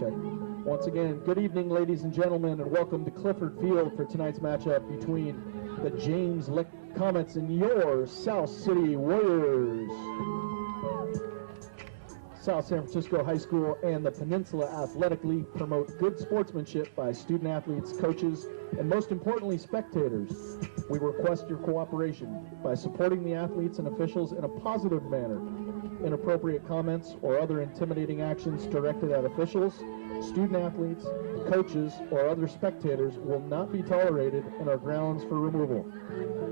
check. Once again, good evening, ladies and gentlemen, and welcome to Clifford Field for tonight's matchup between the James Lick Comets and your South City Warriors. South San Francisco High School and the Peninsula Athletic League promote good sportsmanship by student athletes, coaches, and most importantly, spectators. We request your cooperation by supporting the athletes and officials in a positive manner. Inappropriate comments or other intimidating actions directed at officials, student athletes, coaches, or other spectators will not be tolerated and are grounds for removal.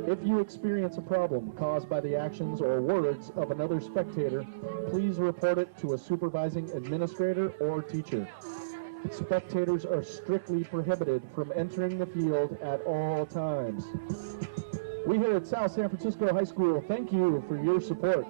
If you experience a problem caused by the actions or words of another spectator, please report it to a supervising administrator or teacher. Spectators are strictly prohibited from entering the field at all times. We here at South San Francisco High School thank you for your support.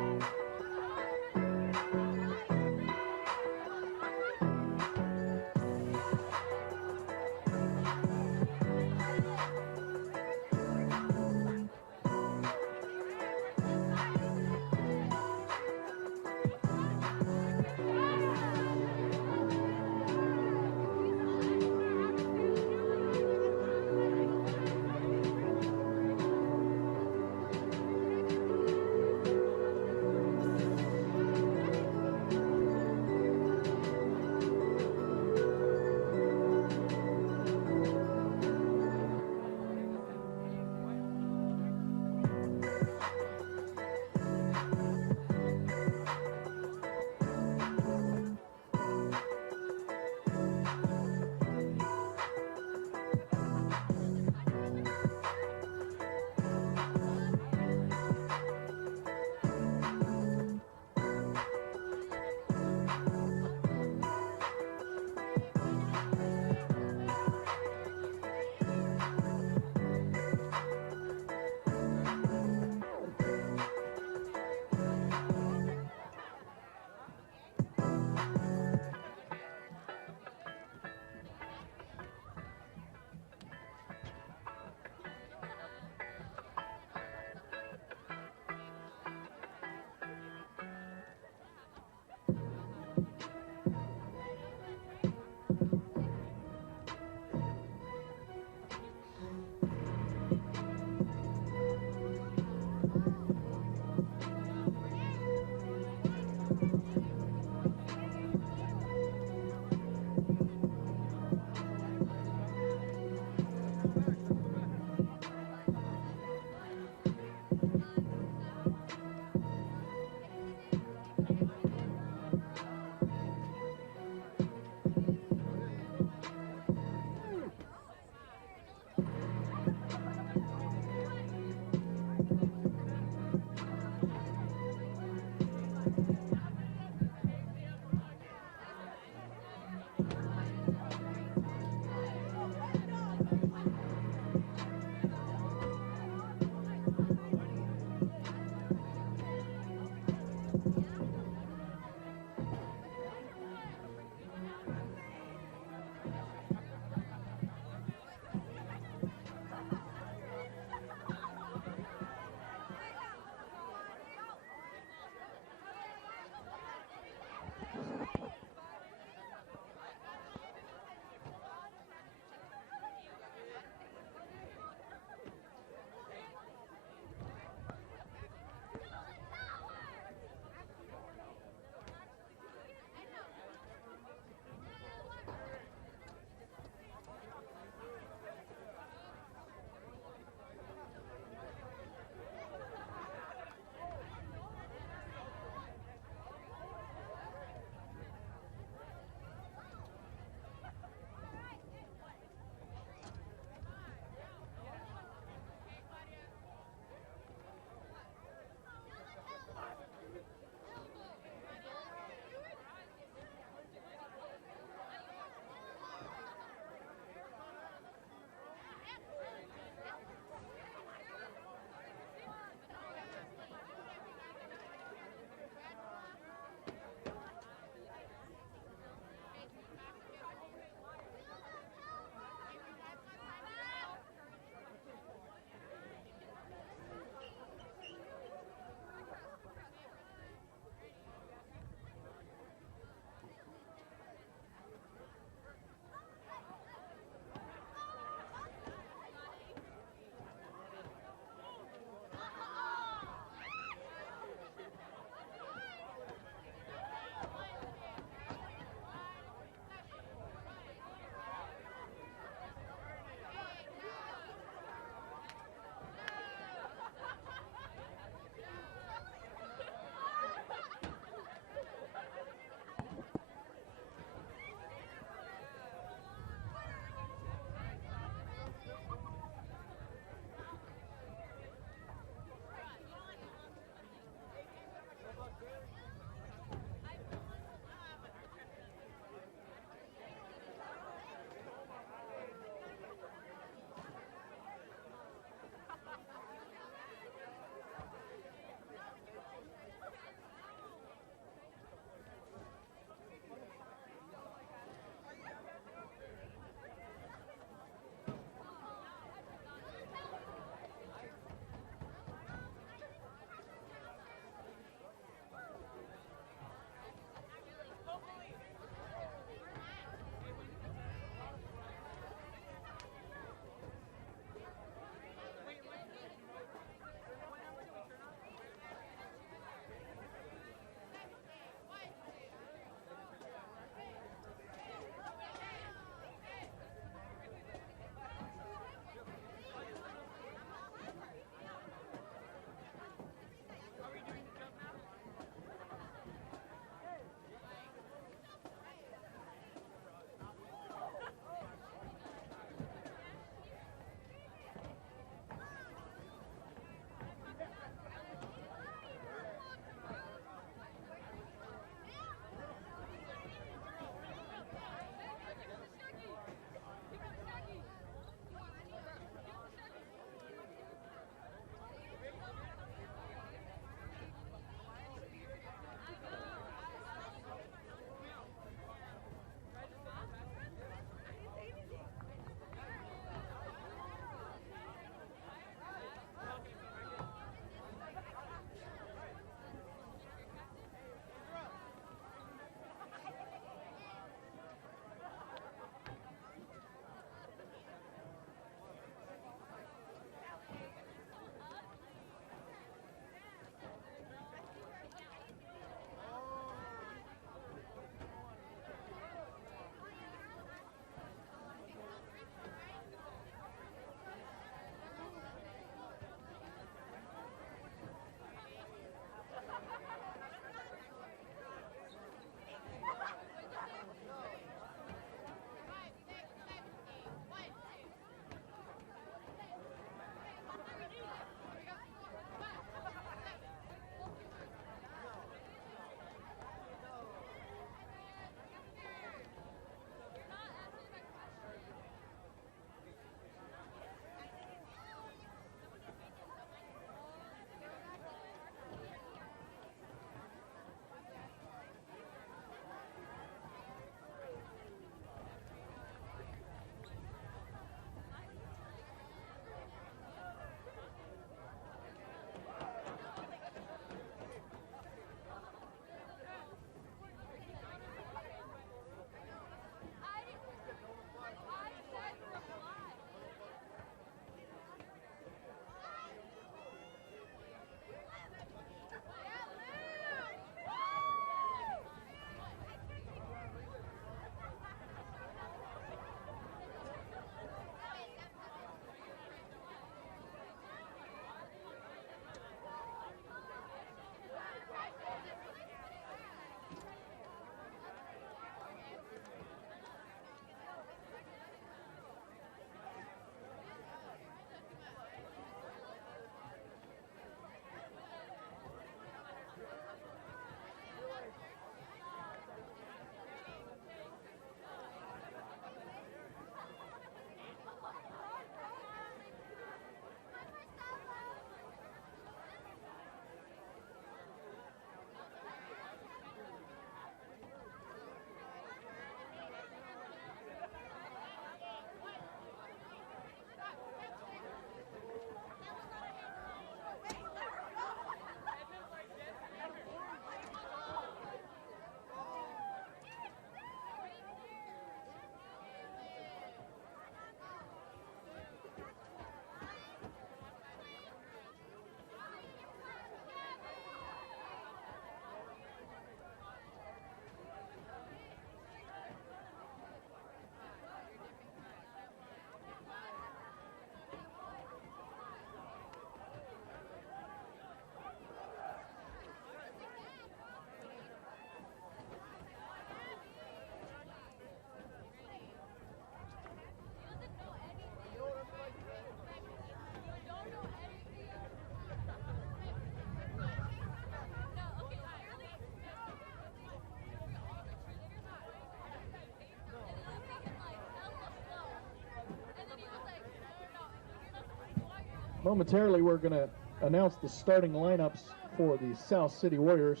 Momentarily, we're going to announce the starting lineups for the South City Warriors,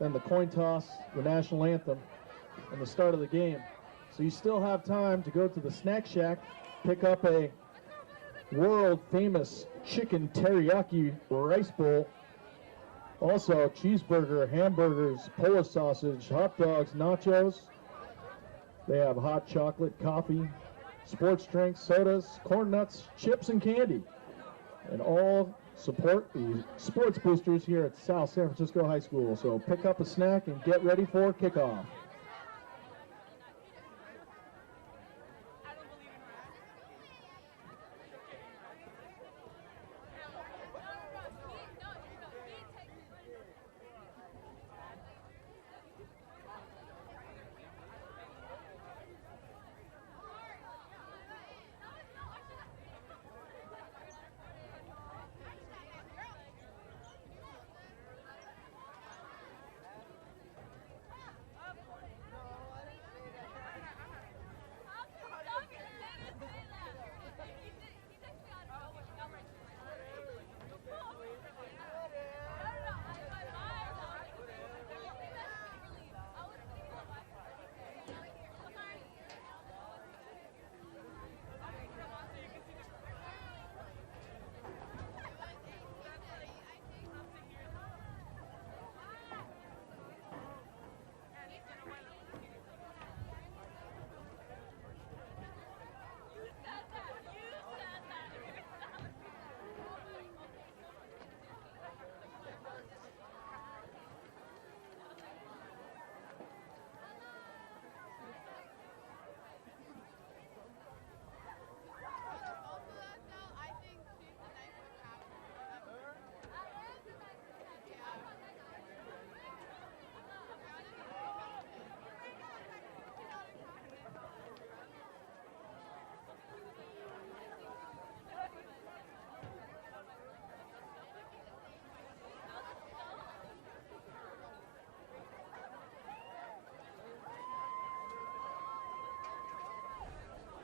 then the coin toss, the national anthem, and the start of the game. So you still have time to go to the snack shack, pick up a world-famous chicken teriyaki rice bowl, also cheeseburger, hamburgers, Polish sausage, hot dogs, nachos. They have hot chocolate, coffee, sports drinks, sodas, corn nuts, chips, and candy. And all support the sports boosters here at South San Francisco High School. So pick up a snack and get ready for kickoff.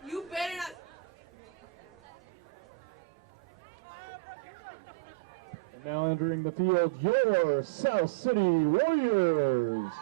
You better not. And now entering the field, your South City Warriors.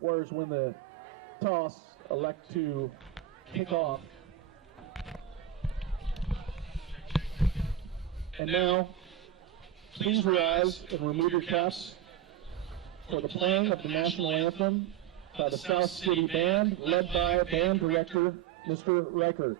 Warriors win the toss, elect to kick off. And now, please rise and remove your caps for the playing of the national anthem by the South City Band, led by band director, Mr. Reichert.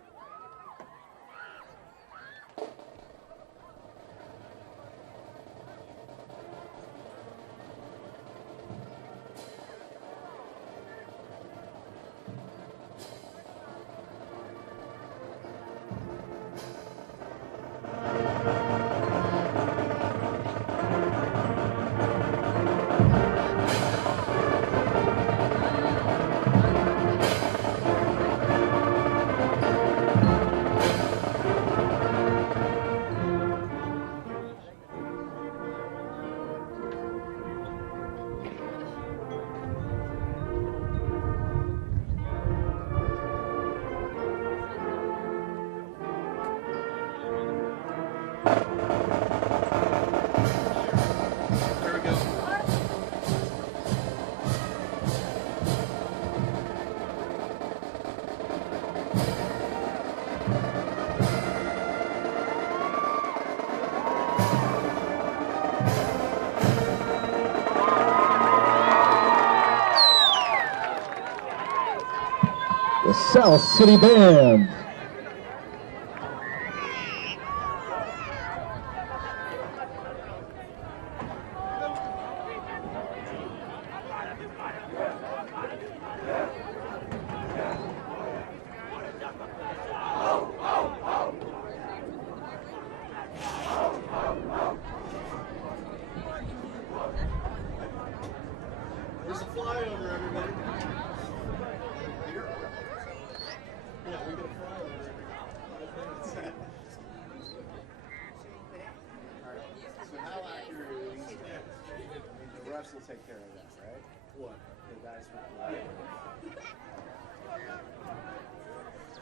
the South City Band. There's a flyover, everybody. Yeah, we got a flyover. Alright, so how accurate is the refs will take care of that, right? What? The guys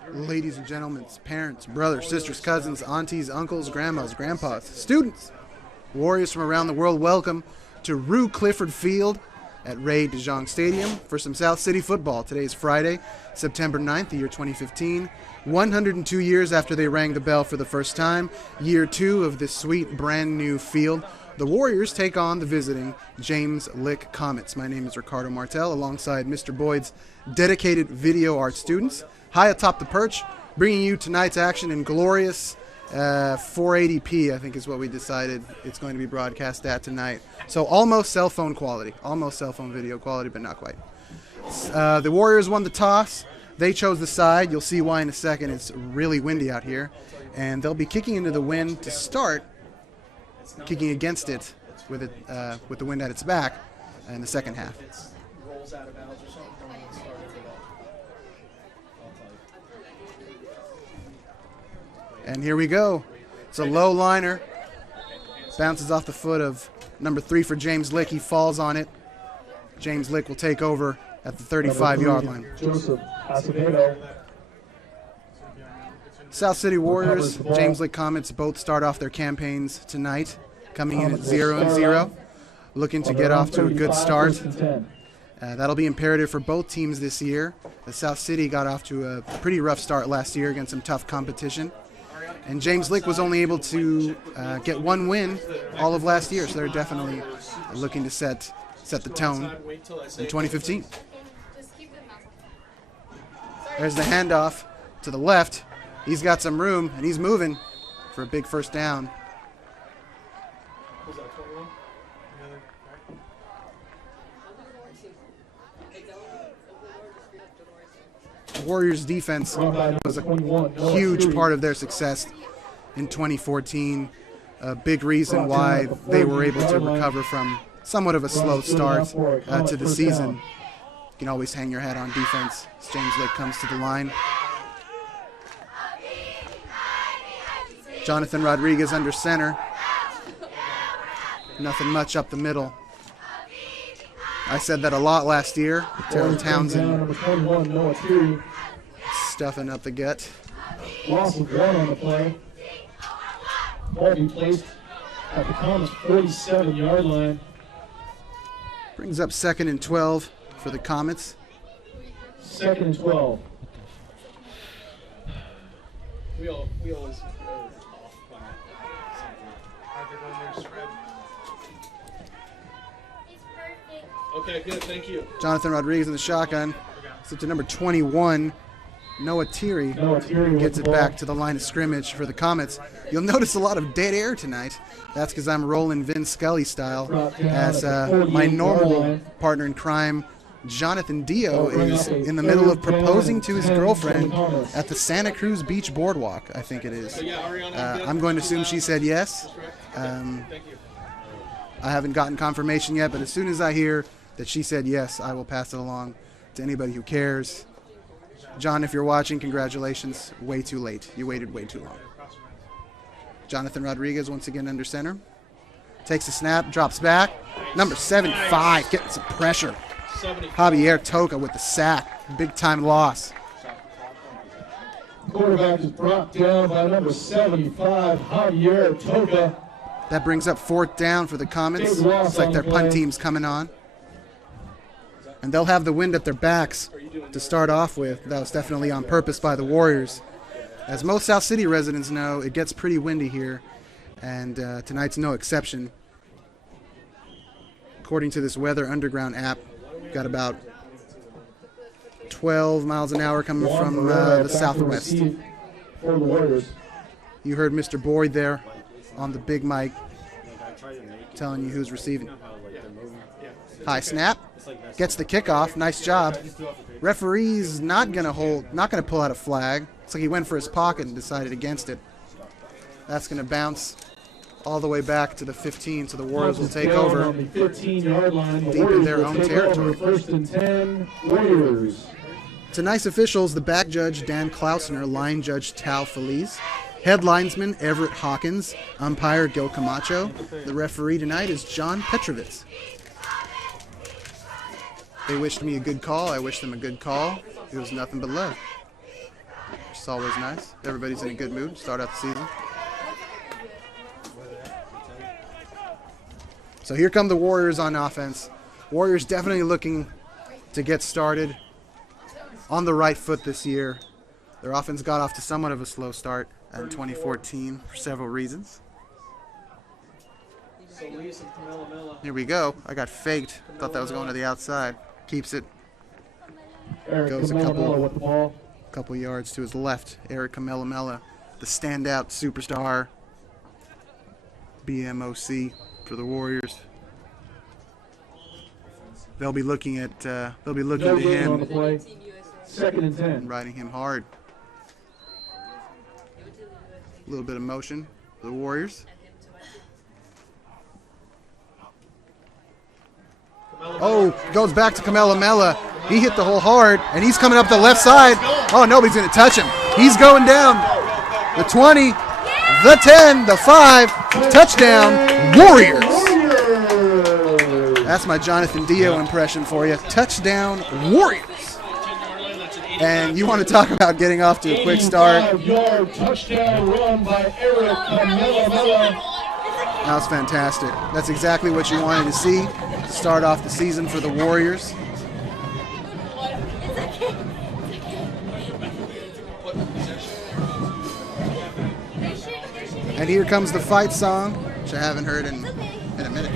from Ladies and gentlemen, parents, brothers, sisters, cousins, aunties, uncles, grandmas, grandpas, students, Warriors from around the world, welcome to Rue Clifford Field at Ray DeJong Stadium for some South City football. Today is Friday, September 9th, the year 2015. 102 years after they rang the bell for the first time, year 2 of this sweet brand new field. The Warriors take on the visiting James Lick Comets. My name is Ricardo Martel, alongside Mr. Boyd's dedicated video art students. High atop the perch, bringing you tonight's action in glorious 480p, I think is what we decided it's going to be broadcast at tonight. So almost cell phone quality, almost cell phone video quality, but not quite. The Warriors won the toss. They chose the side. You'll see why in a second. It's really windy out here. And they'll be kicking into the wind to start, kicking against it with the wind at its back in the second half. rolls out of bounds or something, don't even start it up. And here we go. It's a low liner. Bounces off the foot of number 3 for James Lick. He falls on it. James Lick will take over at the 35-yard line. Joseph Acevedo. South City Warriors, James Lick Comets both start off their campaigns tonight, coming in at 0-0, looking to get off to a good start. That'll be imperative for both teams this year. The South City got off to a pretty rough start last year against some tough competition. And James Lick was only able to get one win all of last year, so they're definitely looking to set the tone in 2015. There's the handoff to the left. He's got some room, and he's moving for a big first down. Warriors defense was a huge part of their success in 2014. A big reason why they were able to recover from somewhat of a slow start to the season. You can always hang your hat on defense as James Lick comes to the line. Jonathan Rodriguez under center. Nothing much up the middle. I said that a lot last year. Terrell Townsend stuffing up the gut. Loss of 1 on the play. Ball be placed at the Comets' 47-yard line. Brings up 2nd and 12 for the Comets. 2nd and 12. We always off by something. Okay, good, thank you. Jonathan Rodriguez in the shotgun. It's up to number 21. Noah Thierry gets it back to the line of scrimmage for the Comets. You'll notice a lot of dead air tonight. That's because I'm rolling Vin Scully style, as my normal partner in crime, Jonathan Dio, is in the middle of proposing to his girlfriend at the Santa Cruz Beach Boardwalk, I think it is. I'm going to assume she said yes. I haven't gotten confirmation yet, but as soon as I hear that she said yes, I will pass it along to anybody who cares. John, if you're watching, congratulations. Way too late. You waited way too long. Jonathan Rodriguez once again under center. Takes a snap, drops back. Number 75 getting some pressure. Javier Toca with the sack. Big time loss. Quarterback is brought down by number 75, Javier Toca. That brings up 4th down for the Comets. Looks like their punt team's coming on. And they'll have the wind at their backs to start off with. That was definitely on purpose by the Warriors. As most South City residents know, it gets pretty windy here, and tonight's no exception. According to this Weather Underground app, we've got about 12 miles an hour coming from the southwest. For the Warriors. You heard Mr. Boyd there on the big mic telling you who's receiving. High snap. Gets the kickoff. Nice job. Referee's not gonna pull out a flag. It's like he went for his pocket and decided against it. That's gonna bounce all the way back to the 15, so the Warriors will take over on the 15-yard line. deep in their own territory. First and 10, Warriors. Tonight's officials, the back judge Dan Klausner, line judge Tal Feliz, head linesman Everett Hawkins, umpire Gil Camacho. The referee tonight is John Petrovitz. They wished me a good call. I wished them a good call. It was nothing but love. It's always nice. Everybody's in a good mood. Start out the season. So here come the Warriors on offense. Warriors definitely looking to get started on the right foot this year. Their offense got off to somewhat of a slow start in 2014 for several reasons. Here we go. I got faked. Thought that was going to the outside. Keeps it. Goes a couple yards to his left. Eric Kamelamela, the standout superstar. BMOC for the Warriors. They'll be looking at to him. Second and 10. And riding him hard. A little bit of motion for the Warriors. Oh, goes back to Kamelamela. He hit the hole hard, and he's coming up the left side. Oh, nobody's going to touch him. He's going down. The 20, the 10, the 5. Touchdown, Warriors. That's my Jonathan Dio impression for you. Touchdown, Warriors. And you want to talk about getting off to a quick start. 85-yard touchdown run by Eric Kamelamela. That was fantastic. That's exactly what you wanted to see to start off the season for the Warriors. And here comes the fight song, which I haven't heard in a minute.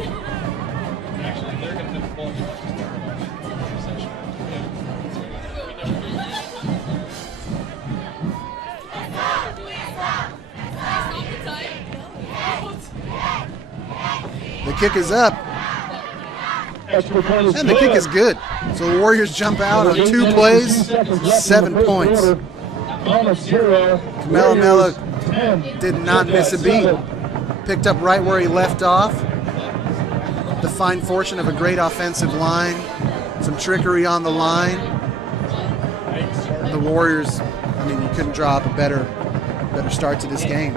The kick is up. And the kick is good. So the Warriors jump out on 2 plays, 7 points. Kamelamela did not miss a beat. Picked up right where he left off. The fine fortune of a great offensive line. Some trickery on the line. The Warriors, I mean, you couldn't draw up a better start to this game.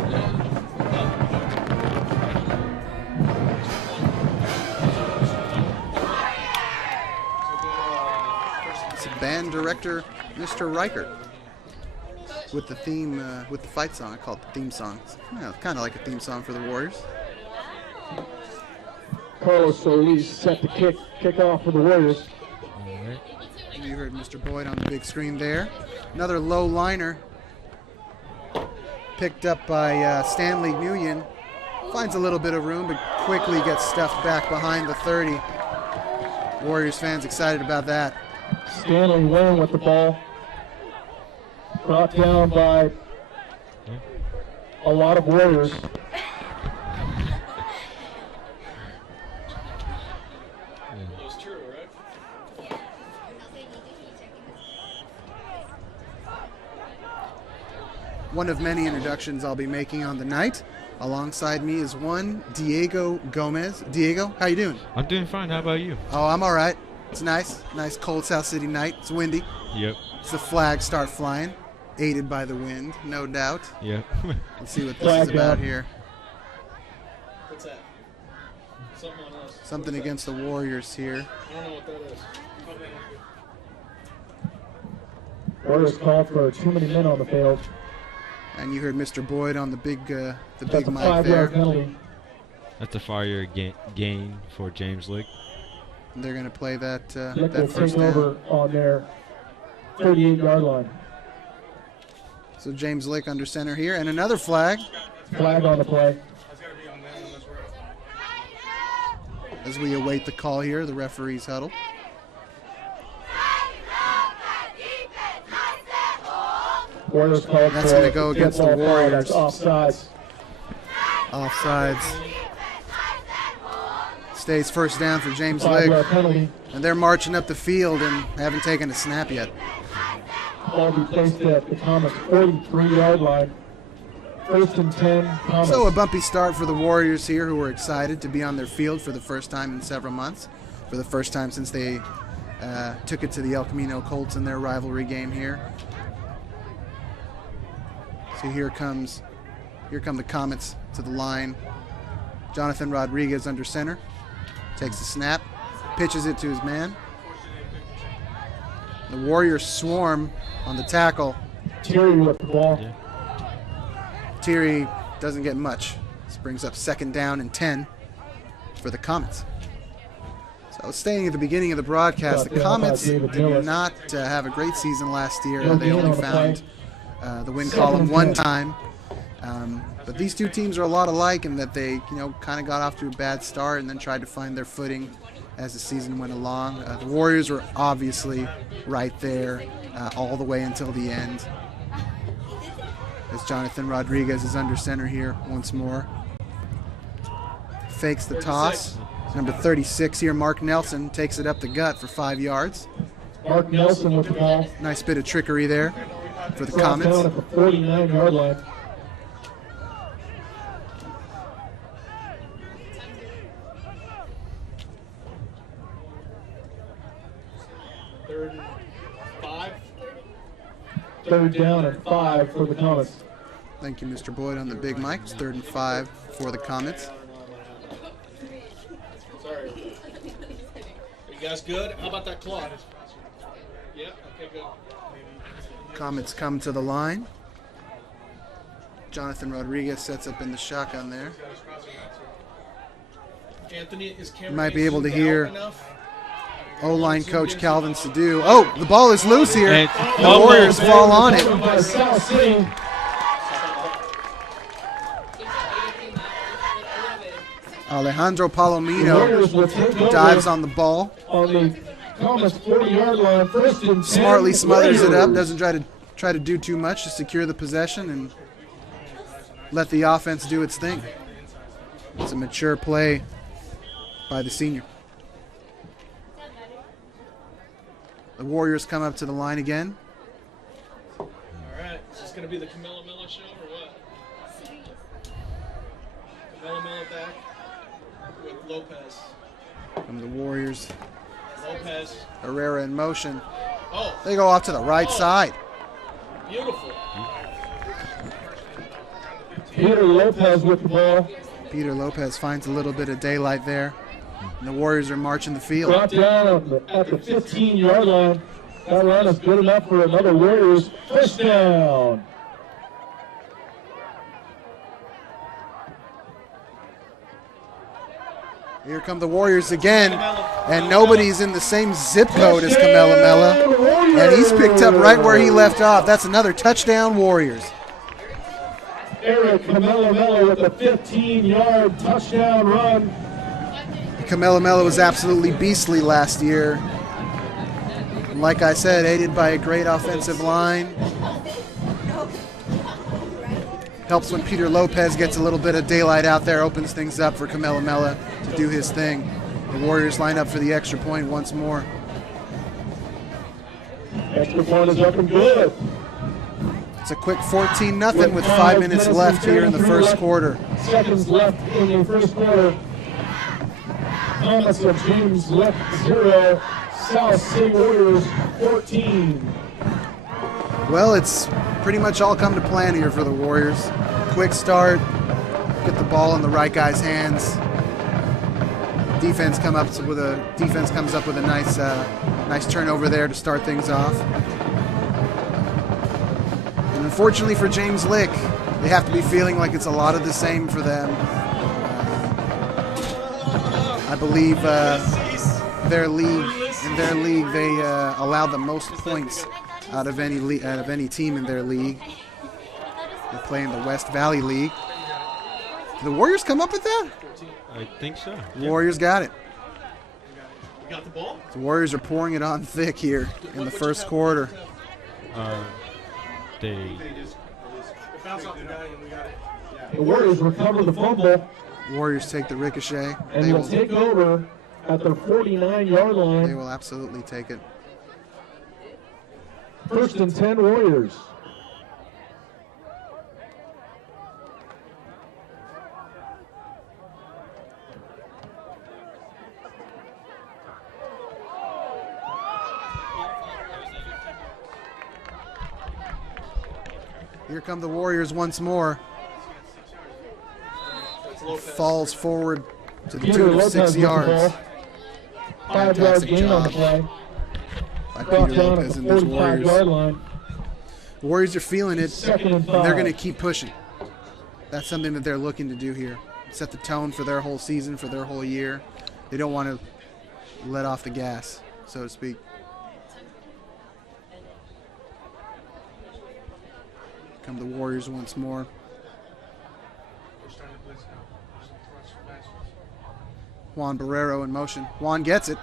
Band director, Mr. Reichert, with the theme, with the fight song. I call it the theme song. It's kind of like a theme song for the Warriors. Carlos Solis set the kick off for the Warriors. You heard Mr. Boyd on the big screen there. Another low liner picked up by Stanley Nguyen. Finds a little bit of room, but quickly gets stuffed back behind the 30. Warriors fans excited about that. Stanley Nguyen with the ball. Brought down by a lot of Warriors. One of many introductions I'll be making on the night. Alongside me is one Diego Gomez. Diego, how you doing? I'm doing fine. How about you? Oh, I'm all right. It's nice. Nice cold South City night. It's windy. Yep. It's the flags start flying, aided by the wind, no doubt. Yep. Let's see what this is about here. What's that? Something on us. Something against the Warriors here. I don't know what that is. Warriors called for too many men on the field. And you heard Mr. Boyd on the big That's mic a 5-yard there. penalty. That's a 5-yard gain for James Lick. They're going to play that Lick will that first take over down. on their 38-yard line. So James Lick under center here, and another flag. Flag on the play. As we await the call here, the referee's huddle. Warriors called That's for going to go against the dead ball foul. Warriors. That's offsides. Offsides. Stays first down for James 5-yard Lick. penalty. And they're marching up the field and haven't taken a snap yet. Ball be placed at the Comets 43-yard line. First and 10, Comets. So a bumpy start for the Warriors here, who were excited to be on their field for the first time in several months. For the first time since they took it to the El Camino Colts in their rivalry game here. So here come the Comets to the line. Jonathan Rodriguez under center. Takes the snap, pitches it to his man. The Warriors swarm on the tackle. Thierry with the ball. Thierry doesn't get much. This brings up second down and 10 for the Comets. So staying at the beginning of the broadcast, the Comets did not have a great season last year. They only found the win column one time. But these two teams are a lot alike in that they, kind of got off to a bad start and then tried to find their footing as the season went along. The Warriors were obviously right there all the way until the end. As Jonathan Rodriguez is under center here once more. Fakes the toss. Number 36 here, Mark Nelson, takes it up the gut for 5 yards. Mark Nelson with the ball. Nice bit of trickery there for the Brought Comets. down at the 49-yard line. Third down and 5 for the Comets. Thank you, Mr. Boyd, on the big mic. It's 3rd and 5 for the Comets. Sorry. Are you guys good? How about that clock? Yeah, okay, good. Comets come to the line. Jonathan Rodriguez sets up in the shotgun there. Anthony, is You might be able to out hear enough? O-line coach Calvin Sadu. Oh, the ball is loose here. And The Warriors fall on it. By South City. Alejandro The Palomino Warriors will take over dives on the ball. on the Comets 40-yard line. First and 10. Smartly smothers it up. Warriors. Doesn't try to do too much to secure the possession and let the offense do its thing. It's a mature play by the senior. The Warriors come up to the line again. All right, is this going to be the Camilla Miller show or what? Camilla Miller back with Lopez. From the Warriors, Lopez. Herrera in motion. Oh, They go off to the right side. beautiful. Peter Lopez with the ball. Peter Lopez finds a little bit of daylight there. And the Warriors are marching the field. Brought down at the 15-yard line. That run is good enough for another Warriors first down. Here come the Warriors again. And nobody's in the same zip code as Kamelamela. And he's picked up right where he left off. That's another touchdown, Warriors. Eric Kamelamela with a 15-yard touchdown run. Kamelamela was absolutely beastly last year. And like I said, aided by a great offensive line. Helps when Peter Lopez gets a little bit of daylight out there, opens things up for Kamelamela to do his thing. The Warriors line up for the extra point once more. Extra point is up and good. It's a quick 14-0 with 5 minutes left here in the first quarter. Seconds left in the first quarter. Comets of James Lick 0, South City Warriors 14. Well, it's pretty much all come to plan here for the Warriors. Quick start, get the ball in the right guy's hands. Defense comes up with a nice turnover there to start things off. And unfortunately for James Lick, they have to be feeling like it's a lot of the same for them. I believe in their league they allow the most points out of any team in their league. They play in the West Valley League. Did the Warriors come up with that? I think so. The Warriors got it. You got the ball? The Warriors are pouring it on thick here in the first quarter. they Bounce off the guy and we got it. The Warriors recover the fumble Warriors take the ricochet. and They will will, take over at their 49-yard they line. will absolutely take it. 1st and 10 Warriors. Here come the Warriors once more. Falls forward to the Peter tune of Lopez 6 with the yards. ball. 5-yard Fantastic gain on the job play. by Brought Peter down at Lopez the and these 45-yard Warriors. line. The Warriors are feeling it. 2nd and And 5. they're going to keep pushing. That's something that they're looking to do here. Set the tone for their whole season, for their whole year. They don't want to let off the gas, so to speak. Come the Warriors once more. Juan Barrero in motion. Juan gets it.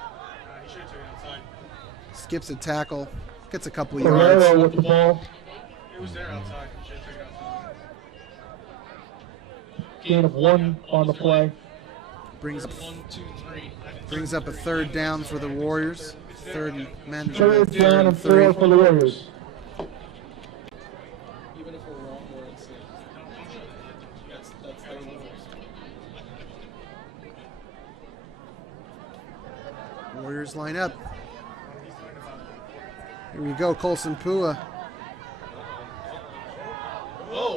Skips a tackle. Gets a couple of yards. Ferrero with the ball. It was there outside. You should have taken it outside. Gain of 1 on the play. Brings up, 1, 2, 3. brings up a 3rd down for the Warriors. 3rd and manageable. 3rd 3rd down and and 4 3. for the Warriors. Even if we're wrong, we're in sync. That's the rules. Warriors line up. Here we go, Colson Pua.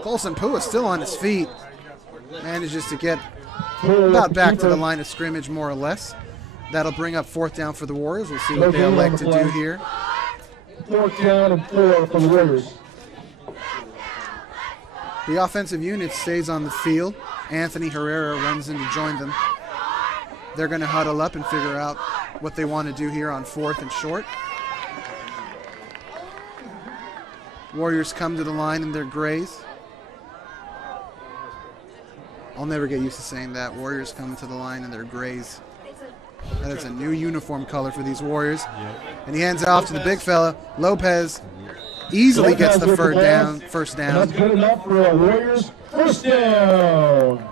Colson Pua still on his feet. Manages to get about back to the line of scrimmage, more or less. That'll bring up 4th down for the Warriors. We'll see what they elect to do here. 4th down and 4 for the Warriors. The offensive unit stays on the field. Anthony Herrera runs in to join them. They're going to huddle up and figure out what they want to do here on 4th and short. Warriors come to the line in their grays. I'll never get used to saying that. Warriors come to the line in their grays. That is a new uniform color for these Warriors. And he hands it off to the big fella. Lopez easily gets the first down. And that's good enough for a Warriors 1st down.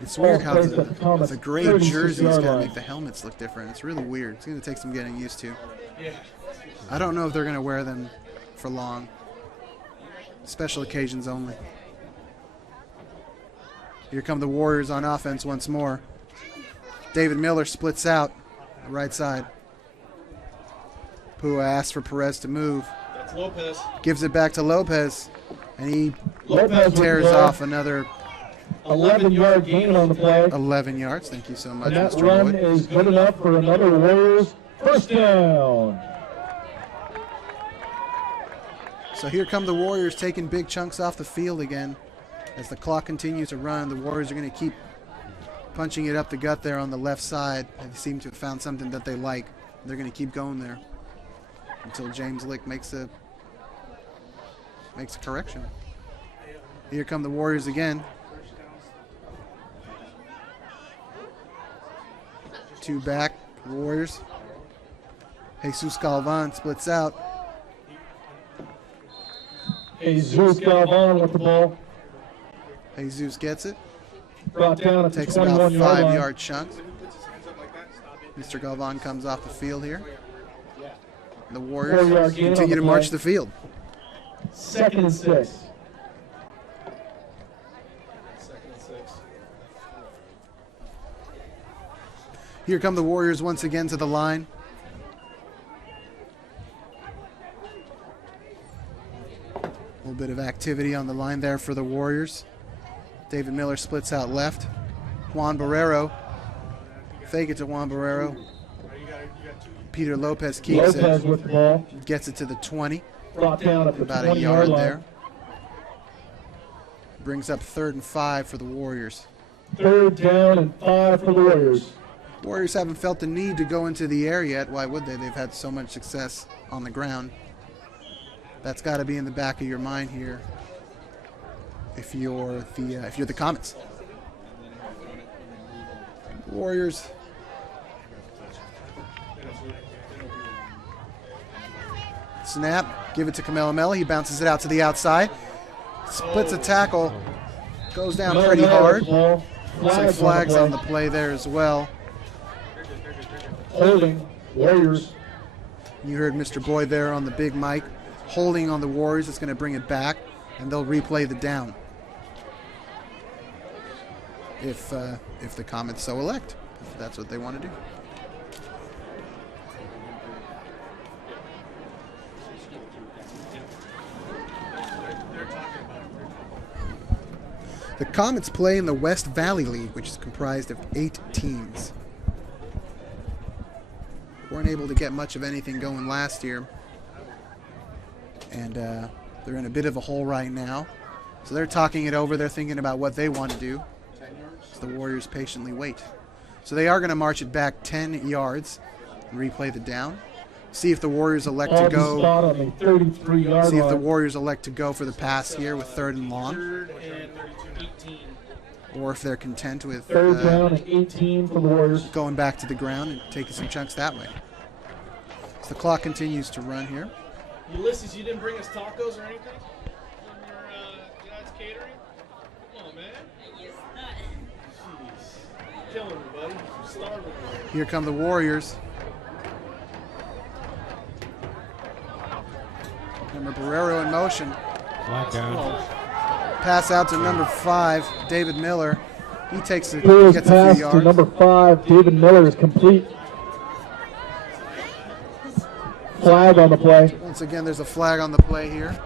It's weird how the gray 36 jerseys yard kind of line. make the helmets look different. It's really weird. It's going to take some getting used to. Yeah. I don't know if they're going to wear them for long. Special occasions only. Here come the Warriors on offense once more. David Miller splits out the right side. Pua asks for Perez to move. That's Lopez. Gives it back to Lopez. And he Lopez tears with the ball. off another 11-yard gain on the play. 11 yards. Thank you so much, And that Mr. run Boyd. is good enough for another Warriors 1st down. So here come the Warriors taking big chunks off the field again. As the clock continues to run, the Warriors are going to keep punching it up the gut there on the left side. They seem to have found something that they like. They're going to keep going there until James Lick makes a correction. Here come the Warriors again. 2 back, Warriors. Jesus Galvan splits out. Jesus Galvan with the ball. Jesus gets it. Brought down at the Takes about 21-yard line. 5-yard chunk. Mr. Galvan comes off the field here. The 4-yard Warriors gain on continue the to march play. the field. 2nd and 6. 2nd and 6. Here come the Warriors once again to the line. A little bit of activity on the line there for the Warriors. David Miller splits out left. Juan Barrero. Fake it to Juan Barrero. Peter Lopez keeps Lopez it. with the ball. Gets it to the 20. Brought down at the About a 20-yard yard line. there. Brings up 3rd and 5 for the Warriors. 3rd down and 5 for the Warriors. Warriors haven't felt the need to go into the air yet. Why would they? They've had so much success on the ground. That's got to be in the back of your mind here. If you're the Comets. Warriors Snap. Give it to Kamehameha. He bounces it out to the outside. Splits a tackle. Goes down pretty hard. Some flags on the play there as well. Holding. Warriors. You heard Mr. Boyd there on the big mic. Holding on the Warriors. It's going to bring it back, and they'll replay the down. If the Comets so elect. If that's what they want to do. The Comets play in the West Valley League, which is comprised of 8 teams. Weren't able to get much of anything going last year. And they're in a bit of a hole right now. So they're talking it over. They're thinking about what they want to do. So the Warriors patiently wait. So they are going to march it back 10 yards and replay the down. See if the Warriors elect to go. On the 33-yard See if the line. Warriors elect to go for the pass here with 3rd and long. 3rd and 18. Or if they're content with 3rd down and 18 for the Warriors. going back to the ground and taking some chunks that way. So the clock continues to run here. Ulysses, you didn't bring us tacos or anything? From your guys' catering? Come on, man. Jeez. Killing me, buddy. I'm starving. Here come the Warriors. Number Barrero in motion. Flag down. Pass out to number 5, David Miller. He takes it, Here's gets a pass few to yards. number 5, David Miller is complete. Flag on the play. Once again, there's a flag on the play here.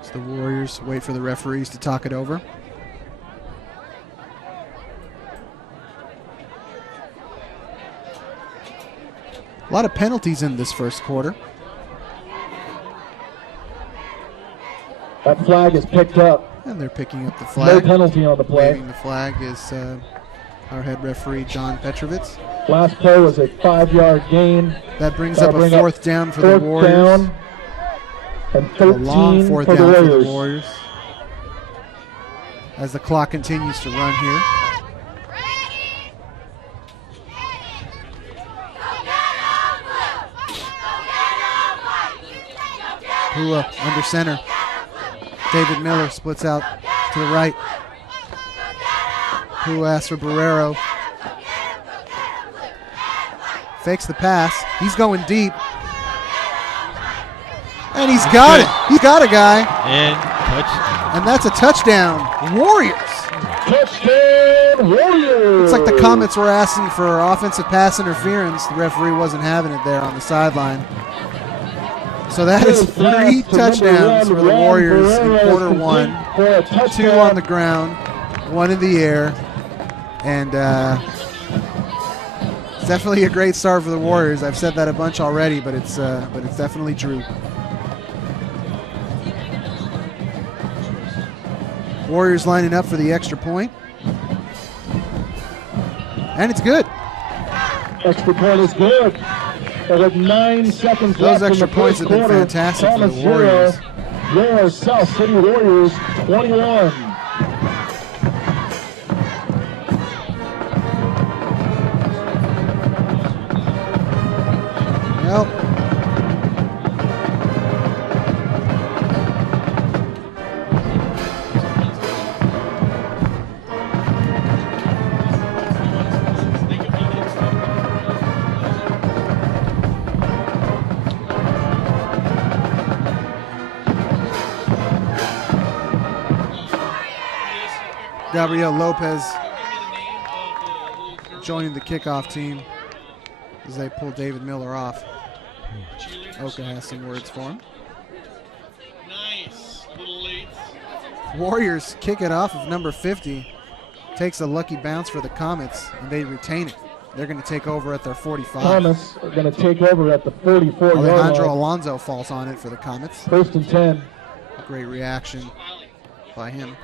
So the Warriors wait for the referees to talk it over. A lot of penalties in this first quarter. That flag is picked up. And they're picking up the No flag. penalty on the play. Waving the flag is our head referee, John Petrovitz. Last play was a 5-yard gain. That brings That'll up a bring up 4th down for the 4th Warriors. down and A 13 long 4th for the down for the Warriors. Warriors. As the clock continues to run here. Hua under center. David Miller splits out to the right. Hua asks for Barrero. Fakes the pass. He's going deep. And he's got it. He's got a guy. And touchdown. And that's a touchdown. Warriors. Touchdown Warriors! Looks like the Comets were asking for offensive pass interference. The referee wasn't having it there on the sideline. So that is 3 touchdowns for the Warriors in quarter 1. 2 on the ground, 1 in the air. And it's definitely a great start for the Warriors. I've said that a bunch already, but it's definitely true. Warriors lining up for the extra point. And it's good. Extra point is good. With 9 seconds Those left in extra the points first have been quarter, fantastic for the Thomas Warriors. 0, your South City Warriors 21. Well, Gabriel Lopez joining the kickoff team as they pull David Miller off. Oka has some words for him. Nice. A little late. Warriors kick it off of number 50. Takes a lucky bounce for the Comets, and they retain it. They're going to take over at their 45. Thomas are going to take over at the 44-yard Alejandro line. Alonso falls on it for the Comets. 1st and 10. Great reaction by him.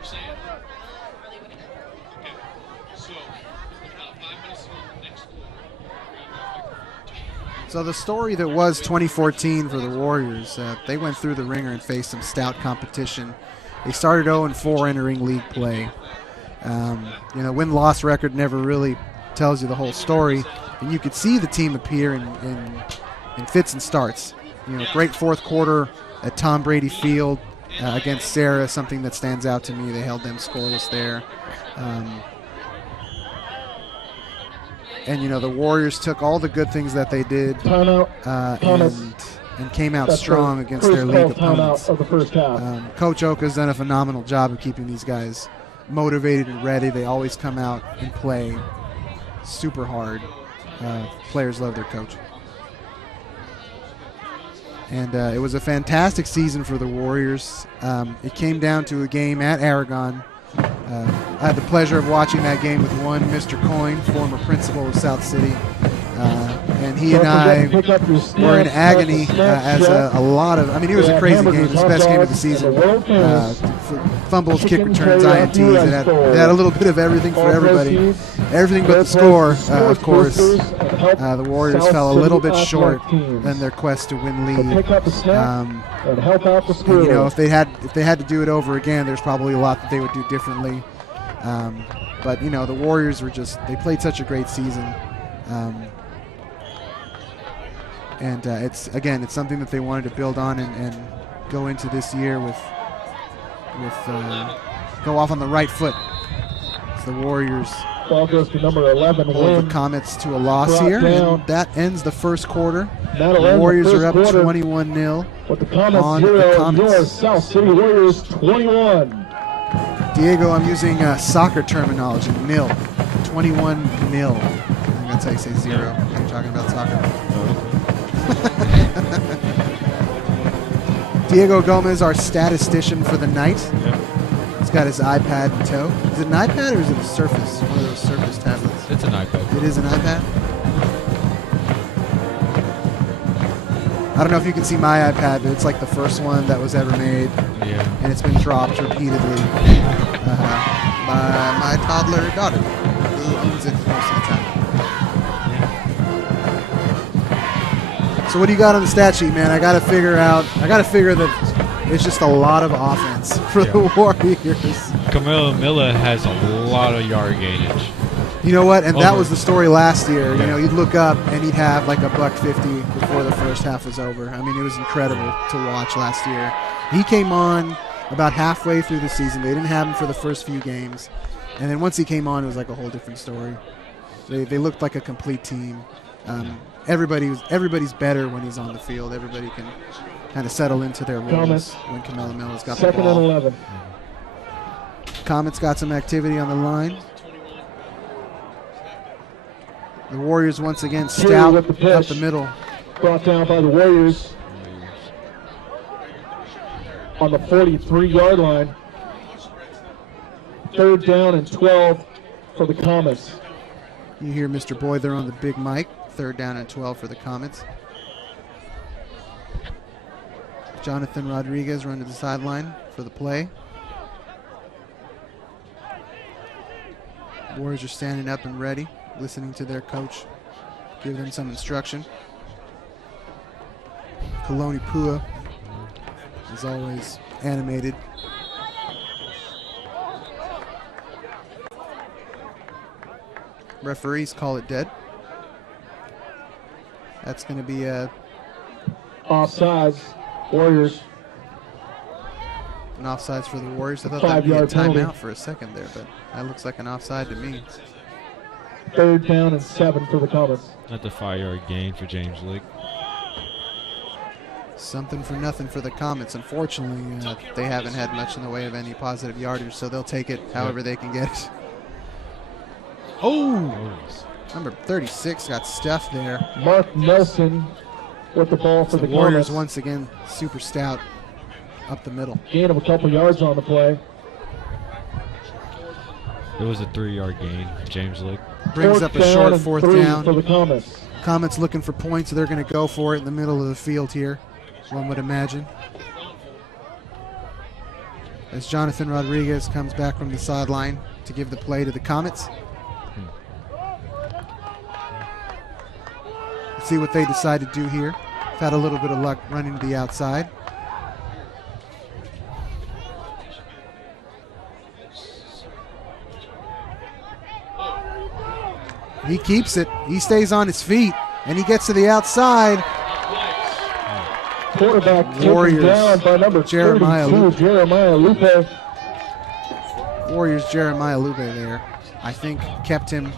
So the story that was 2014 for the Warriors, they went through the ringer and faced some stout competition They started 0-4 entering league play. Win-loss record never really tells you the whole story, and you could see the team appear in fits and starts. Great fourth quarter at Tom Brady Field against Sarah, something that stands out to me. They held them scoreless there. The Warriors took all the good things that they did and came out strong against their league opponents. Of the first half. Coach Oka's done a phenomenal job of keeping these guys motivated and ready. They always come out and play super hard. Players love their coach. And it was a fantastic season for the Warriors. It came down to a game at Aragon. I had the pleasure of watching that game with one Mr. Coyne, former principal of South City. And he and I were in agony as a lot of, it was a crazy game. It was the best game of the season. Fumbles, kick returns, INTs. It had a little bit of everything for everybody. Everything but the score, of course. The Warriors fell a little bit short than their quest to win lead. If they had to do it over again, there's probably a lot that they would do differently. But the Warriors they played such a great season. And it's something that they wanted to build on and go into this year with go off on the right foot. It's the Warriors. Ball goes to number 11. Hold the Comets to a loss here, and that ends the first quarter. The Warriors are up 21-0 with the Comets on 0, the Comets. Your South City Warriors 21. Diego, I'm using soccer terminology. 21-0. I think that's how you say 0. You're talking about soccer. Diego Gomez, our statistician for the night. Yep. He's got his iPad in tow. Is it an iPad or is it a Surface? One of those Surface tablets. It's an iPad. It is an iPad? I don't know if you can see my iPad, but it's like the first one that was ever made. Yeah. And it's been dropped repeatedly by my toddler daughter, who owns it most of the time. So what do you got on the stat sheet, man? I got to figure that it's just a lot of offense for the Warriors. Camilo Miller has a lot of yard gainage. You know what? And that was the story last year. You'd look up and he'd have like $150 before the first half was over. It was incredible to watch last year. He came on about halfway through the season. They didn't have him for the first few games. And then once he came on, it was like a whole different story. They looked like a complete team. Everybody's better when he's on the field. Everybody can kind of settle into their roles when Camilo Miller's got the ball. Second and 11. Comets got some activity on the line. The Warriors once again stout up the middle. Brought down by the Warriors on the 43-yard line. 3rd down and 12 for the Comets. You hear Mr. Boyd there on the big mic. 3rd down and 12 for the Comets. Jonathan Rodriguez run to the sideline for the play. Warriors are standing up and ready, listening to their coach give them some instruction. Kaloni Pua is always animated. Referees call it dead. That's going to be offsides, Warriors. An offsides for the Warriors. I thought that would be a timeout for a second there, but that looks like an offside to me. 3rd down and 7 for the Comets. That's a 5-yard gain for James Lake. Something for nothing for the Comets. Unfortunately, they haven't had much in the way of any positive yardage, so they'll take it however they can get it. Oh! Number 36 got stuffed there. Mark Nelson with the ball for the Warriors Comets. once again super stout up the middle. Gain of a couple yards on the play. It was a 3-yard gain for James Lake. Brings up a short 4th down. For the Comets. Comets looking for points, so they're going to go for it in the middle of the field here, one would imagine. As Jonathan Rodriguez comes back from the sideline to give the play to the Comets. Let's see what they decide to do here. They've had a little bit of luck running to the outside. He keeps it. He stays on his feet, and he gets to the outside. Quarterback Warriors, taken down by number Jeremiah 32, Lupe. Jeremiah Lupe. Warriors Jeremiah Lupe there, I think, kept him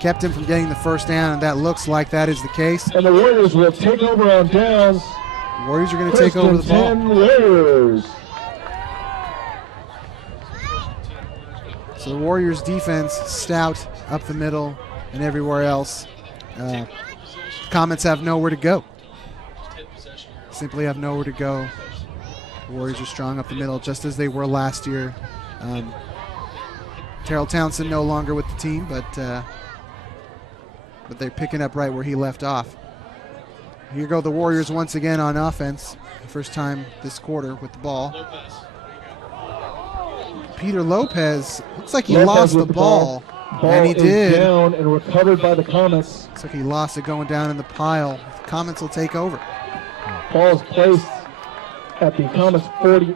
from getting the first down, and that looks like that is the case. And the Warriors will take over on downs. Warriors are going to take over the ball. 10 Warriors. So the Warriors defense stout up the middle and everywhere else. Comets have nowhere to go. Simply have nowhere to go. The Warriors are strong up the middle, just as they were last year. Terrell Townsend no longer with the team, but they're picking up right where he left off. Here go the Warriors once again on offense. First time this quarter with the ball. Peter Lopez, looks like he lost the ball. And he did. Down and recovered by the Comets. Looks like he lost it going down in the pile. The Comets will take over. Ball is placed at the Comets 40.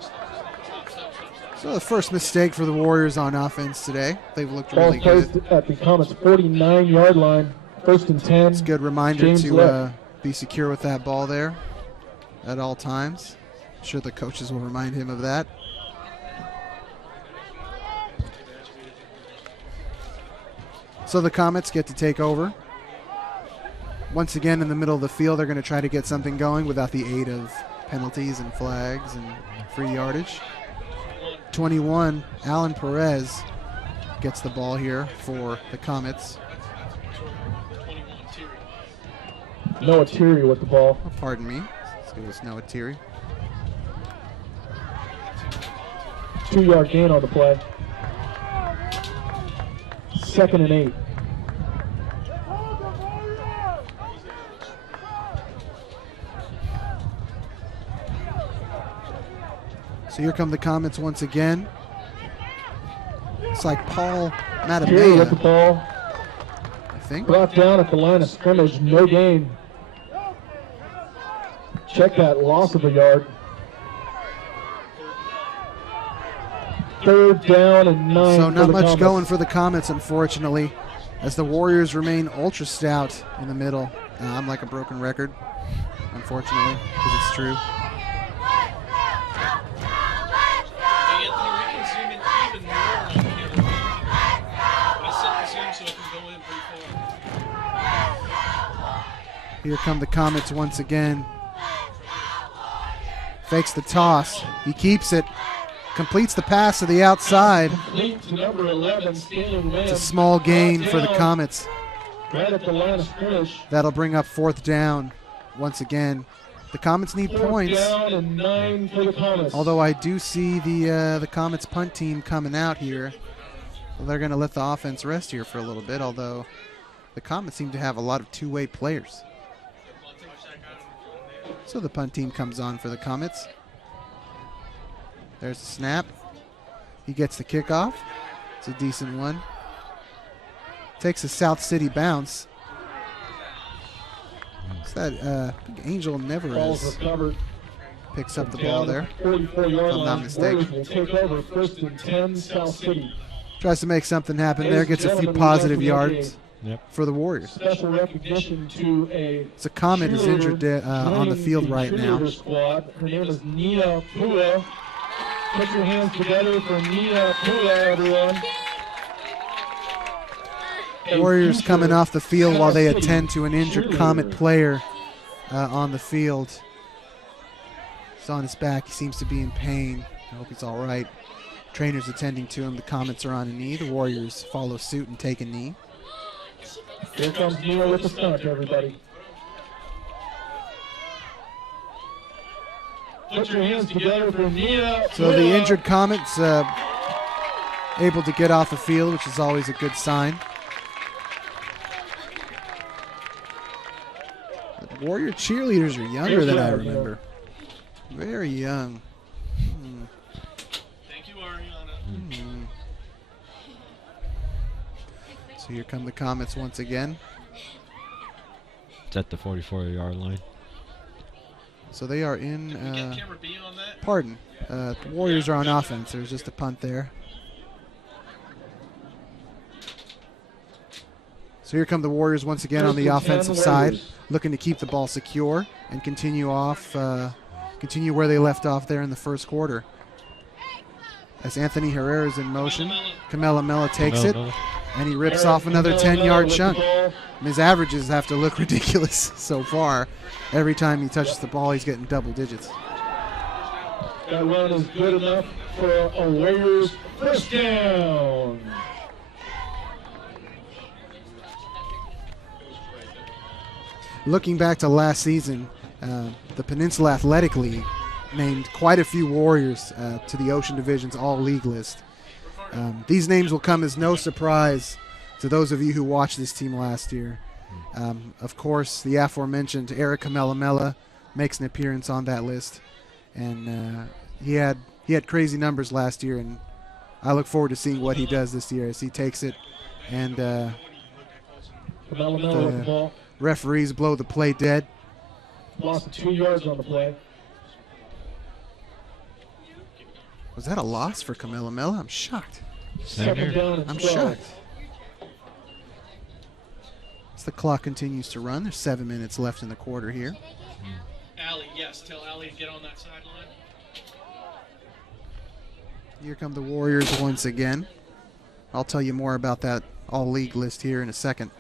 So the first mistake for the Warriors on offense today. They've looked Ball really placed good. at the Comets 49-yard line. First and 10. It's a good reminder James to Leff. be secure with that ball there at all times. I'm sure the coaches will remind him of that. So the Comets get to take over. Once again in the middle of the field, they're going to try to get something going without the aid of penalties and flags and free yardage. 21, Alan Perez gets the ball here for the Comets. Noah Thierry with the ball. Oh, pardon me. Let's give us Noah Thierry. 2-yard gain on the play. 2nd and 8. So here come the Comets once again. It's like Paul Thierry with the Matamea, ball. I think. Brought down at the line of scrimmage. No gain. Check that, loss of a yard. 3rd down and 9. So for not the much Comets. going for the Comets, unfortunately, as the Warriors remain ultra stout in the middle. I'm like a broken record, unfortunately, because it's true. Here come the Comets once again. Fakes the toss. He keeps it. Completes the pass to the outside. Complete to number 11, Stanley Lamb. It's a small gain for the Comets. Right at the line of scrimmage. That'll bring up 4th down once again. The Comets need 4th points. down and 9 for the Comets. Although I do see the Comets punt team coming out here. Well, they're going to let the offense rest here for a little bit, although the Comets seem to have a lot of two-way players. So the punt team comes on for the Comets. There's the snap. He gets the kickoff. It's a decent one. Takes a South City bounce. It's that Angel Ball's Neverez recovered. picks up the ball there. 44-yard If I'm not line. mistaken. Warriors will take over 1st and 10, South City. Tries to make something happen there. Gets a few Gentlemen, positive we'd like to yards Yep. for the Warriors. Special recognition to a So Comet is injured on the joining field right now. cheerleader Squad. Her name is Nia Pua. Put your hands together for Nia Pua, everyone. A Warriors future coming off the field while they South City attend to an injured Comet cheerleader. player on the field. He's on his back. He seems to be in pain. I hope he's all right. Trainers attending to him. The Comets are on a knee. The Warriors follow suit and take a knee. Here comes Nia with the stunt, everybody. Put your hands together for Nia Pua. So the injured Comets able to get off the field, which is always a good sign. The Warrior cheerleaders are younger than I remember. Very young. Thank you, Ariana. So here come the Comets once again. It's at the 44-yard line. So they are Can we get in, camera B on that? pardon, the Warriors are on offense. There's just a punt there. So here come the Warriors once again on the offensive side, looking to keep the ball secure and continue where they left off there in the first quarter. As Anthony Herrera is in motion, Kamela takes it, and he rips off another 10-yard chunk. His averages have to look ridiculous so far. Every time he touches the ball, he's getting double digits. That run is good enough for a Warriors first down. Looking back to last season, the Peninsula Athletic League named quite a few Warriors to the Ocean Division's all-league list. These names will come as no surprise to those of you who watched this team last year. Of course, the aforementioned Eric Kamela makes an appearance on that list, and he had crazy numbers last year, and I look forward to seeing what he does this year as he takes it, and the referees blow the play dead. Lost 2 yards on the play. Was that a loss for Kamela? I'm shocked. Second down and I'm 12. shocked. As the clock continues to run, there's 7 minutes left in the quarter here. Allie, yes. Tell Allie to get on that sideline. Here come the Warriors once again. I'll tell you more about that all-league list here in a second.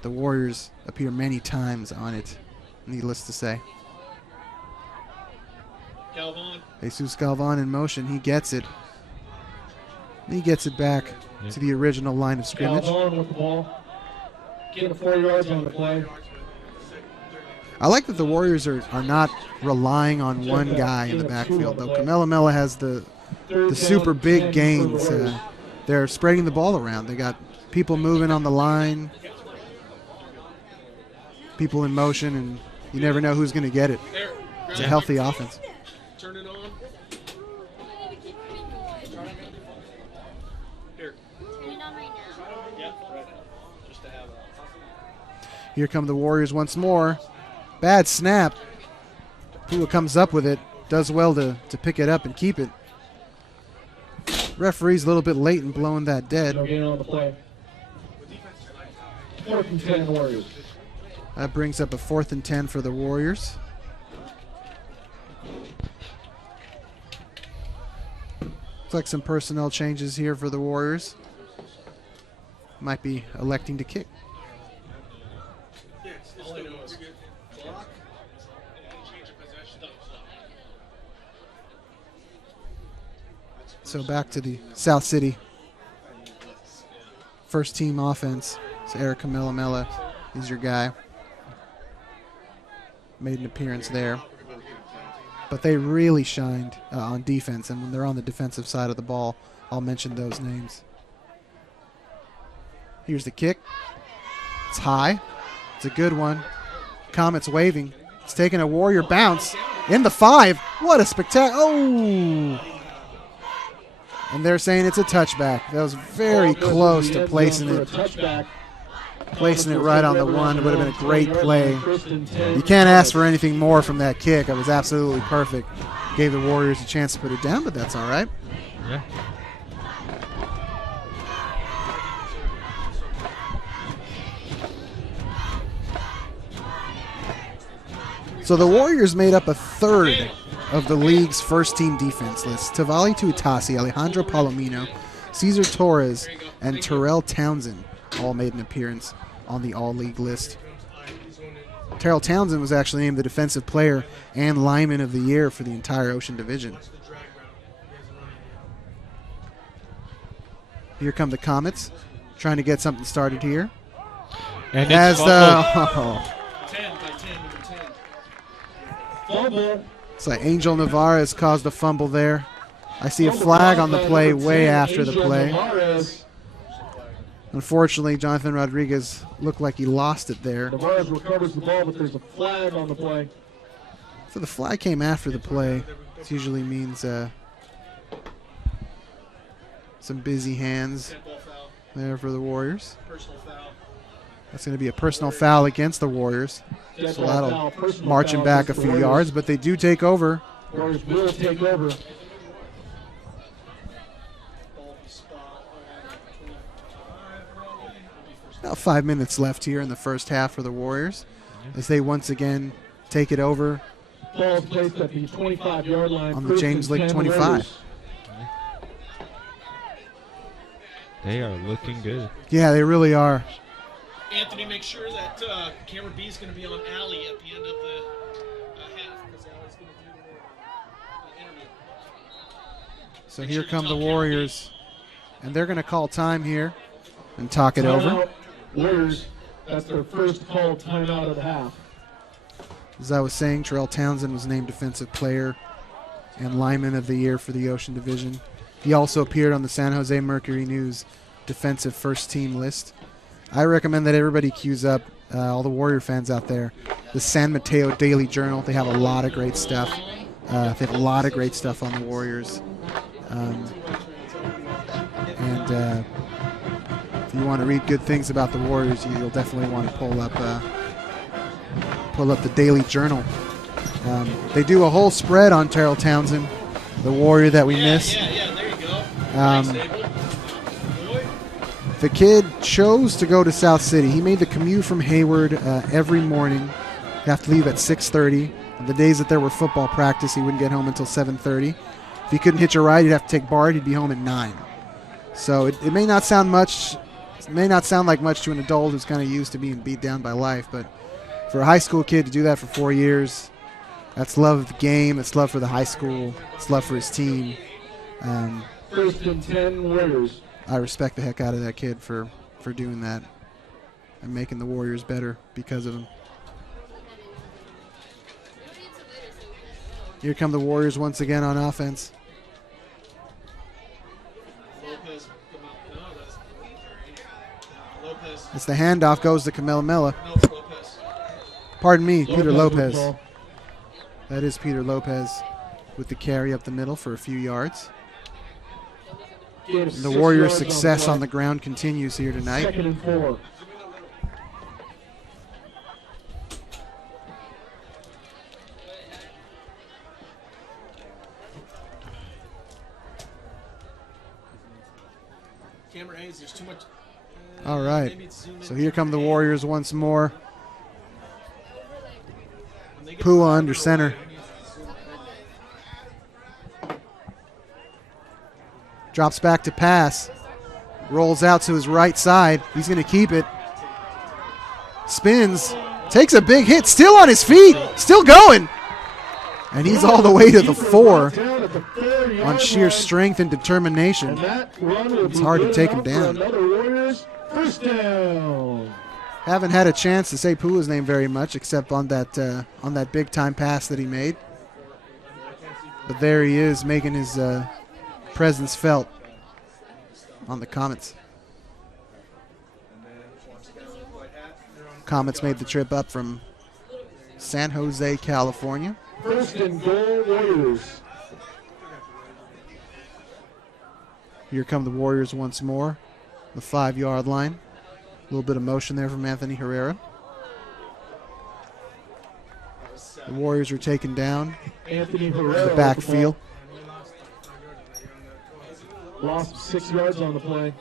The Warriors appear many times on it, needless to say. Galvan. Jesus Galvan in motion. He gets it. He gets it back to the original line of scrimmage. Galvan with the ball. Getting 4 yards on the play. I like that the Warriors are not relying on one guy in the backfield, though. Kamela has the super big gains. They're spreading the ball around. They got people moving on the line, people in motion, and you never know who's going to get it. It's a healthy offense. Turn it on. Here. Yeah, right now. Just to have a... Here come the Warriors once more. Bad snap. Who comes up with it does well to pick it up and keep it. Referee's a little bit late in blowing that dead. No gain on the play. 4th and 10 Warriors. That brings up a 4th and 10 for the Warriors. Looks like some personnel changes here for the Warriors. Might be electing to kick. So back to the South City first team offense. So Eric Kamela is your guy. Made an appearance there. But they really shined on defense, and when they're on the defensive side of the ball, I'll mention those names. Here's the kick. It's high. It's a good one. Comet's waving. It's taking a Warrior bounce. In the 5. What a spectacular. Oh! And they're saying it's a touchback. That was very close to placing it. Placing it right on the 1. It would have been a great play. You can't ask for anything more from that kick. It was absolutely perfect. Gave the Warriors a chance to put it down, but that's all right. Yeah. So the Warriors made up a third of the league's first-team defense list. Tavali Tuitasi, Alejandro Palomino, Cesar Torres, and Terrell Townsend all made an appearance on the all-league list. Terrell Townsend was actually named the Defensive Player and Lineman of the Year for the entire Ocean Division. Here come the Comets, trying to get something started here. And as it's the 10 by 10, number 10. Fumble. it's like Angel Navarre has caused a fumble there. I see a flag on the play way after the play. Unfortunately, Jonathan Rodriguez looked like he lost it there. Navarre recovers the ball, but there's a flag on the play. So the flag came after the play. This usually means some busy hands there for the Warriors. Personal foul. That's going to be a personal foul against the Warriors. So that'll march them back a few yards, but they do take over. Warriors will take over. Ball spot on 25, probably. Will be About 5 minutes left here in the first half for the Warriors as they once again take it over Ball placed at the 25-yard line. on the James Lick 25. They are looking good. Yeah, they really are. Anthony, make sure that camera B is going to be on Allie at the end of the half, because Allie's going to do the interview. So here come the Warriors, and they're going to call time here and talk it over. Timeout. Warriors, that's their first called timeout of the half. As I was saying, Terrell Townsend was named Defensive Player and Lineman of the Year for the Ocean Division. He also appeared on the San Jose Mercury News Defensive First Team list. I recommend that everybody queues up, all the Warrior fans out there, the San Mateo Daily Journal. They have a lot of great stuff. They have a lot of great stuff on the Warriors. If you want to read good things about the Warriors, you'll definitely want to pull up the Daily Journal. They do a whole spread on Terrell Townsend, the Warrior that we miss. Yeah, there you go. Thanks, David. The kid chose to go to South City. He made the commute from Hayward every morning. He'd have to leave at 6:30. The days that there were football practice, he wouldn't get home until 7:30. If he couldn't hitch a ride, he'd have to take BART. He'd be home at 9. So it may not sound much. It may not sound like much to an adult who's kind of used to being beat down by life, but for a high school kid to do that for 4 years, that's love of the game. It's love for the high school. It's love for his team. First and 10 Warriors. I respect the heck out of that kid for doing that and making the Warriors better because of him. Here come the Warriors once again on offense. It's the handoff, goes to Kamelamela. Pardon me, Peter Lopez. That is Peter Lopez with the carry up the middle for a few yards. And the Warriors' success on the ground continues here tonight. Second and 4. Camera A, there's too much. All right. So here come the Warriors once more. Pua under center. Drops back to pass. Rolls out to his right side. He's going to keep it. Spins. Takes a big hit. Still on his feet. Still going. And he's all the way to the 4 on sheer strength and determination. It's hard to take him down. First down. Haven't had a chance to say Pua's name very much except on that big time pass that he made. But there he is making his presence felt on the Comets. Comets made the trip up from San Jose, California. First and goal, Warriors. Here come the Warriors once more. The 5-yard line. A little bit of motion there from Anthony Herrera. The Warriors are taken down. Anthony Herrera. The backfield. Lost 6 yards on the play.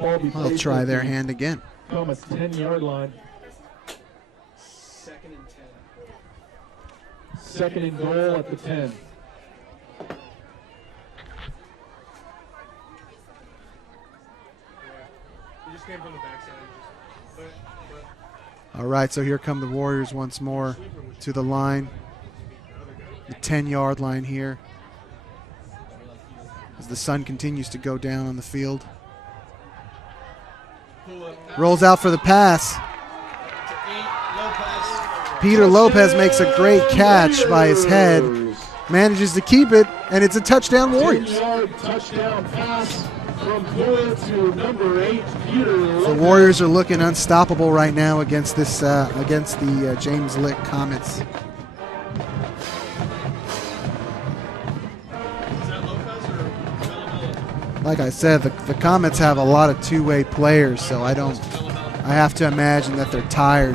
They'll try their hand again. Comets 10-yard line. Second and goal at the 10. All right, so here come the Warriors once more to the line. The 10-yard line here. As the sun continues to go down on the field. Rolls out for the pass. Peter Lopez makes a great catch by his head. Manages to keep it, and it's a touchdown Warriors. 10-yard touchdown pass from Pua to number 8, Peter Lopez. The Warriors are looking unstoppable right now against this against the James Lick Comets. Like I said, the Comets have a lot of two-way players, so I have to imagine that they're tired.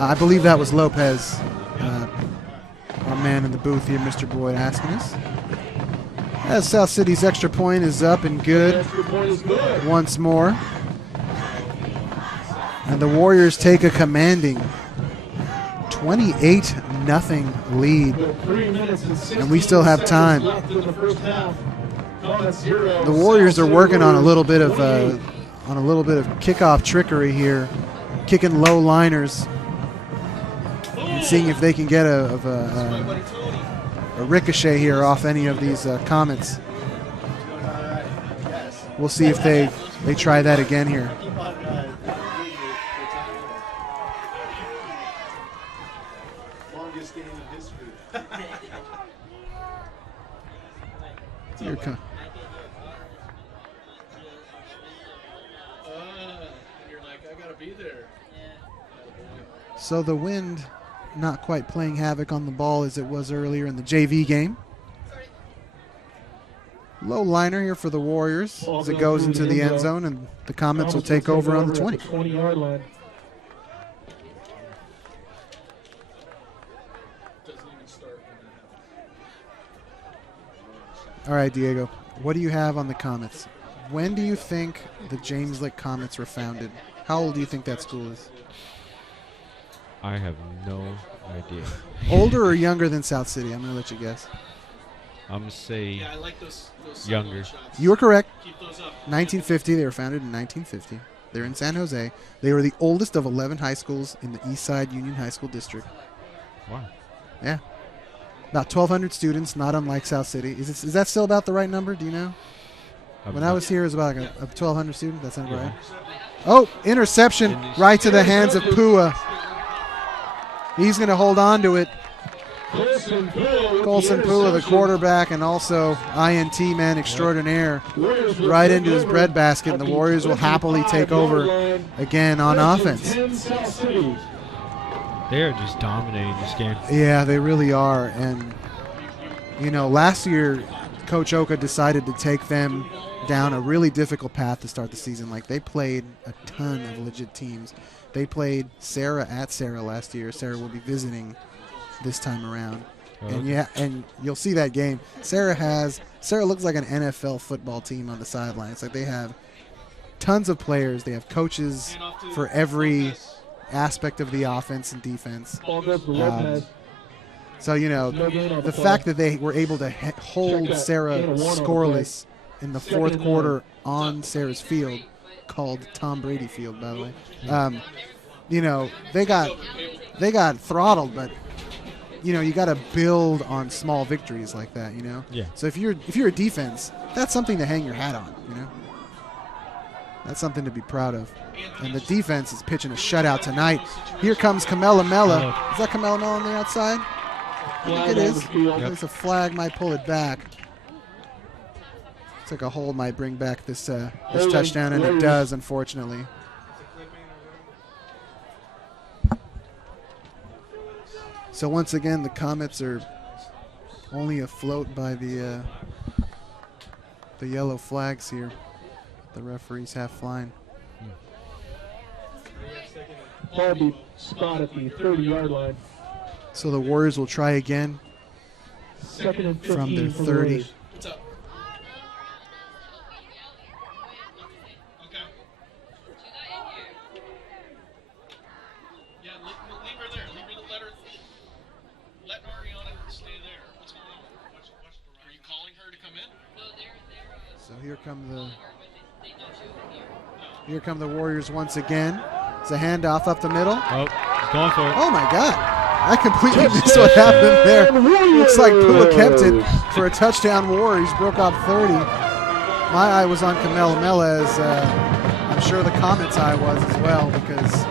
I believe that was Lopez, our man in the booth here, Mr. Boyd, asking us. As South City's extra point is up and good once more. And the Warriors take a commanding 28-0 lead. And we still have time. The Warriors are working on a little bit of kickoff trickery here, kicking low liners, and seeing if they can get a ricochet here off any of these Comets. We'll see if they try that again here. Longest game in history. Here come. You're like, I gotta be there. So the wind not quite playing havoc on the ball as it was earlier in the JV game. Low liner here for the Warriors as it goes into the end zone, and the Comets will take over on the 20. 20-yard line. All right, Diego, what do you have on the Comets? When do you think the James Lick Comets were founded? How old do you think that school is? I have no idea. Older or younger than South City? I'm going to let you guess. I'm going to say Yeah, I like those Younger. shots. You were correct. Keep those up. 1950. They were founded in 1950. They're in San Jose. They were the oldest of 11 high schools in the East Side Union High School District. wow. Yeah. About 1,200 students, not unlike South City. Is that still about the right number? Do you know? When I was here, it was about like a 1,200 students. That sounds right. Oh, interception right to the hands of Pua. He's going to hold on to it. Colson Pua, the quarterback, and also INT man extraordinaire, right into his breadbasket, and the Warriors will happily take over again on offense. They are just dominating this game. Yeah, they really are. And, you know, last year, Coach Oka decided to take them down a really difficult path to start the season. Like, they played a ton of legit teams. They played Sarah at Sarah last year. Sarah will be visiting this time around. And yeah, and you'll see that game. Sarah looks like an NFL football team on the sidelines. Like, they have tons of players. They have coaches for every aspect of the offense and defense. So, you know, the fact that they were able to hold Sarah scoreless in the fourth quarter on Sarah's field, called Tom Brady Field, by the way. You know, they got throttled, but you know, you got to build on small victories like that, you know? Yeah. So if you're a defense, that's something to hang your hat on, you know? That's something to be proud of. And the defense is pitching a shutout tonight. Here comes Kamela Mela. Is that Kamela Mela on the outside? I think it is. There's a flag, might pull it back. Looks like a hold might bring back this touchdown, and it does, unfortunately. So once again, the Comets are only afloat by the yellow flags here. The referees have flying. Ball be spot at the 30-yard line. So the Warriors will try again Second and 15 from their for the 30. Warriors. What's up? Okay. Yeah, leave her there. Let Ariana stay there. What's going on? Are you calling her to come in? So here come the Warriors once again. It's a handoff up the middle. Oh, he's going for it. Oh my God! I completely missed what happened there. Looks like Pua kept it for a touchdown. Warriors broke out 30. My eye was on Kamela Mela, as I'm sure the Comets' eye was as well, because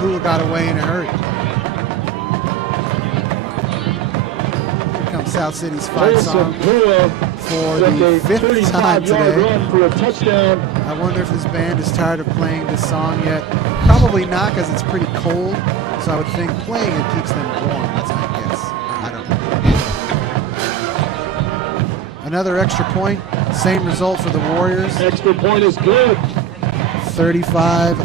Pua got away in a hurry. Here comes South City's fight song for the fifth time today. For a touchdown. I wonder if this band is tired of playing this song yet. Probably not, because it's pretty cold. So I would think playing it keeps them warm. That's my guess. I don't know. Another extra point. Same result for the Warriors. Extra point is good. 35-0.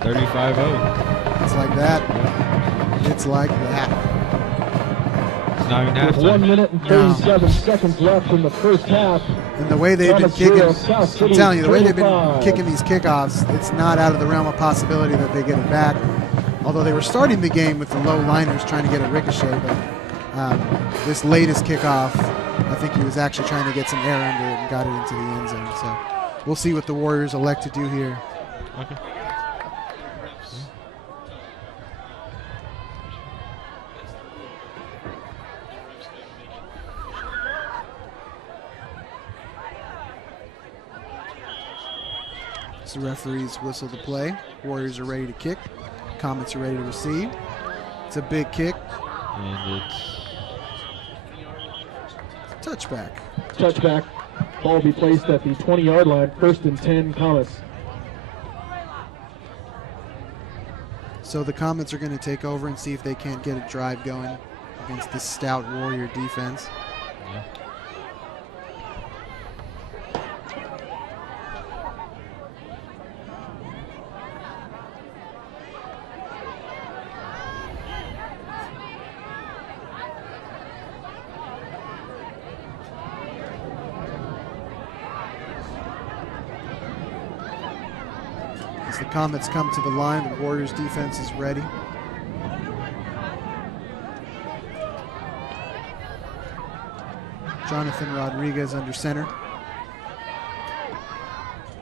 $35-0. It's like that. It's like that. not even With halftime. 1 minute and 37 seconds left in the first half. And the way they've been Thomas kicking, zero, South City I'm telling you, the way they've been 25. kicking these kickoffs, it's not out of the realm of possibility that they get it back. Although they were starting the game with the low liners trying to get a ricochet, but this latest kickoff, I think he was actually trying to get some air under it and got it into the end zone. So we'll see what the Warriors elect to do here. Okay. So the referees whistle the play. Warriors are ready to kick. Comets are ready to receive. It's a big kick. And it's Touchback. Touchback. Ball will be placed at the 20-yard line. 1st and 10, Comets. So the Comets are going to take over and see if they can't get a drive going against this stout Warrior defense. yeah. As the Comets come to the line, the Warriors defense is ready. Jonathan Rodriguez under center.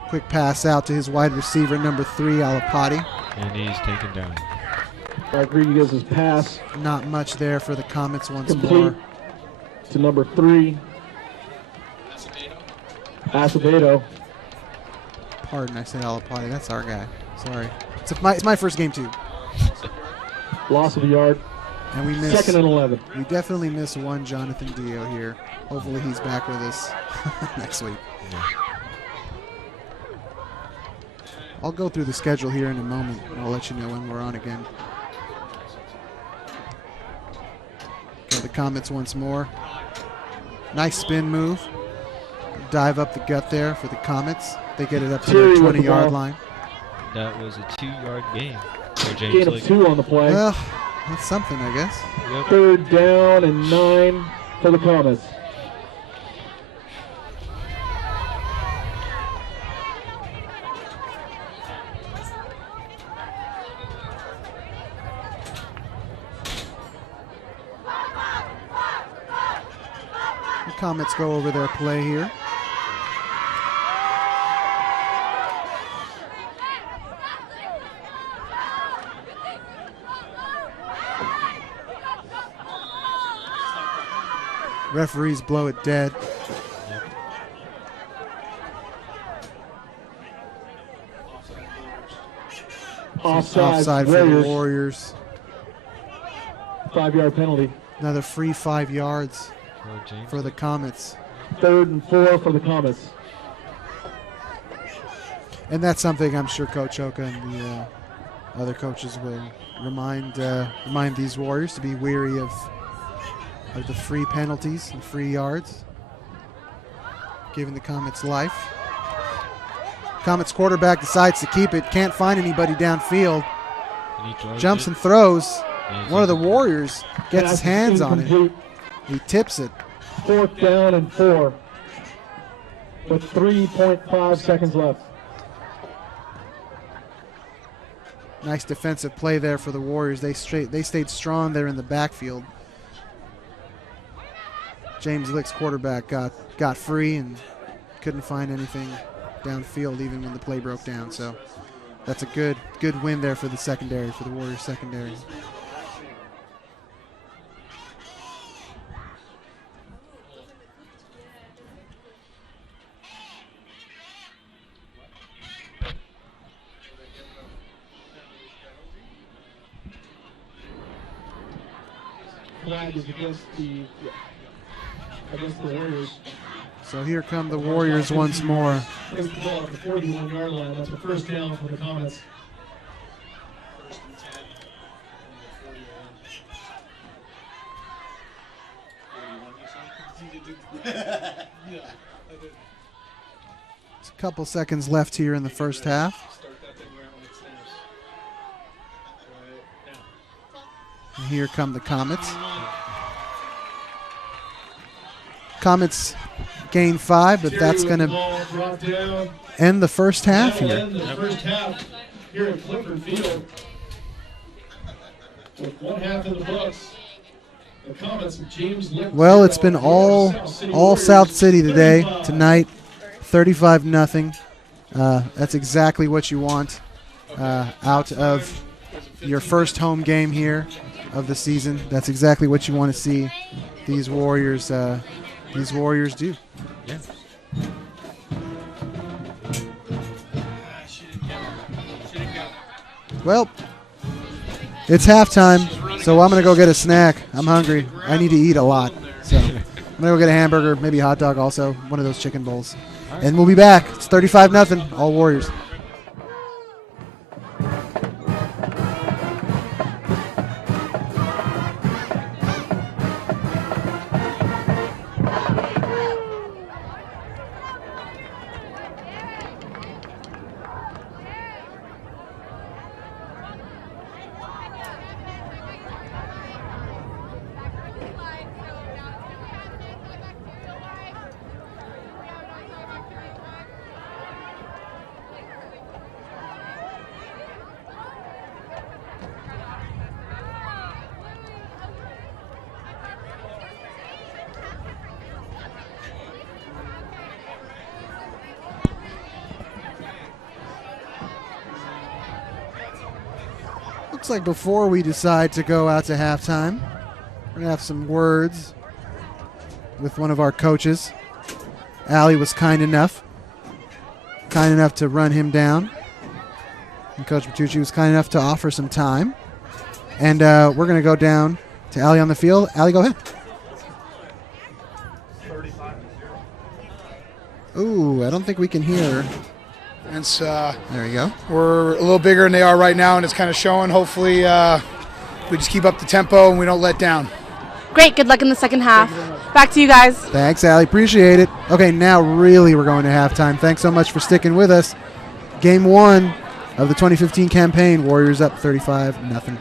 Quick pass out to his wide receiver, number 3, Alapati. And he's taken down. Rodriguez's pass Not much there for the Comets once complete more. to number 3, Acevedo. Pardon, I said Alapati. That's our guy. Sorry. It's my first game too. Loss of a yard. And we miss. 2nd and 11. We definitely miss one Jonathan Dio here. Hopefully he's back with us next week. Yeah. I'll go through the schedule here in a moment, and I'll let you know when we're on again. Okay, the Comets once more. Nice spin move. Dive up the gut there for the Comets. They get it up to their Terry with the 20-yard ball. line. That was a 2-yard gain for James Gain of Lick. 2 on the play. Well, that's something, I guess. Yep. 3rd down and 9 for the Comets. The Comets go over their play here. Referees blow it dead. Offside for the Warriors. Warriors. 5-yard penalty. Another free 5 yards For James. for the Comets. 3rd and 4 for the Comets. And that's something I'm sure Coach Oka and the other coaches will remind these Warriors to be wary of the free penalties and free yards, giving the Comets life. Comets quarterback decides to keep it, can't find anybody downfield, And he throws jumps it. and throws. And One of the he's Warriors gets his Pass hands on it. incomplete. He tips it. 4th down and 4 with 3.5 seconds left. Nice defensive play there for the Warriors. They stayed strong there in the backfield. James Lick's quarterback got free and couldn't find anything downfield even when the play broke down. So that's a good win there for the secondary, for the Warriors secondary. Flag is against the Warriors. So here come the Warriors once more. Takes the ball at the 41-yard line. That's the 1st down for the Comets. It's a couple seconds left here in the first half. And here come the Comets. Comets gain 5, but that's going to end the first half here. End the first half here at Clifford Field. With one half in the books. The Comets of James Lick. Well, it's been all South City today, tonight, 35-0. That's exactly what you want out of your first home game here of the season. That's exactly what you want to see these Warriors do. Yeah. Well, it's halftime, so I'm going to go get a snack. I'm hungry. I need to eat a lot. So I'm going to go get a hamburger, maybe a hot dog also, one of those chicken bowls. And we'll be back. It's 35-0, all Warriors. Looks like before we decide to go out to halftime, we're going to have some words with one of our coaches. Allie was kind enough to run him down. And Coach Bertucci was kind enough to offer some time. And we're going to go down to Allie on the field. Allie, go ahead. Ooh, I don't think we can hear. It's, there you go. we're a little bigger than they are right now, and it's kind of showing. Hopefully we just keep up the tempo and we don't let down. Great. Good luck in the second half. Back to you guys. Thanks, Allie. Appreciate it. Okay, now really we're going to halftime. Thanks so much for sticking with us. Game 1 of the 2015 campaign. Warriors up 35-0.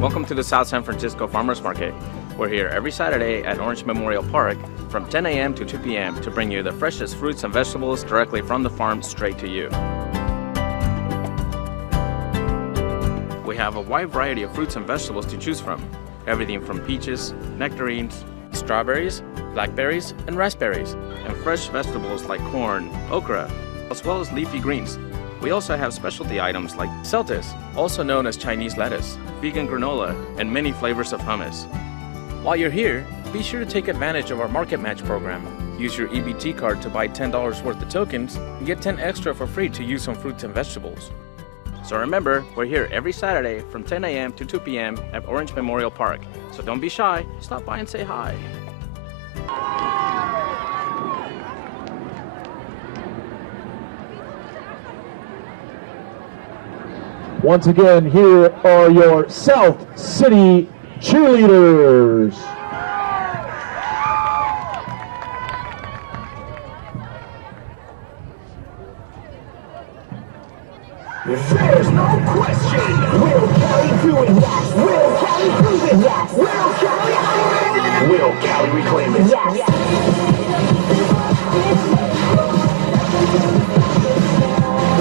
Welcome to the South San Francisco Farmers Market. We're here every Saturday at Orange Memorial Park from 10 a.m. to 2 p.m. to bring you the freshest fruits and vegetables directly from the farm straight to you. We have a wide variety of fruits and vegetables to choose from. Everything from peaches, nectarines, strawberries, blackberries, and raspberries, and fresh vegetables like corn, okra, as well as leafy greens. We also have specialty items like celtis, also known as Chinese lettuce, vegan granola, and many flavors of hummus. While you're here, be sure to take advantage of our Market Match program. Use your EBT card to buy $10 worth of tokens and get 10 extra for free to use on fruits and vegetables. So remember, we're here every Saturday from 10 a.m. to 2 p.m. at Orange Memorial Park. So don't be shy, stop by and say hi. Once again, here are your South City cheerleaders. There's no question. Will Cali do it? Yes. Will Cali prove it? Yes. Will Cali own it? Will Cali reclaim it? Yes.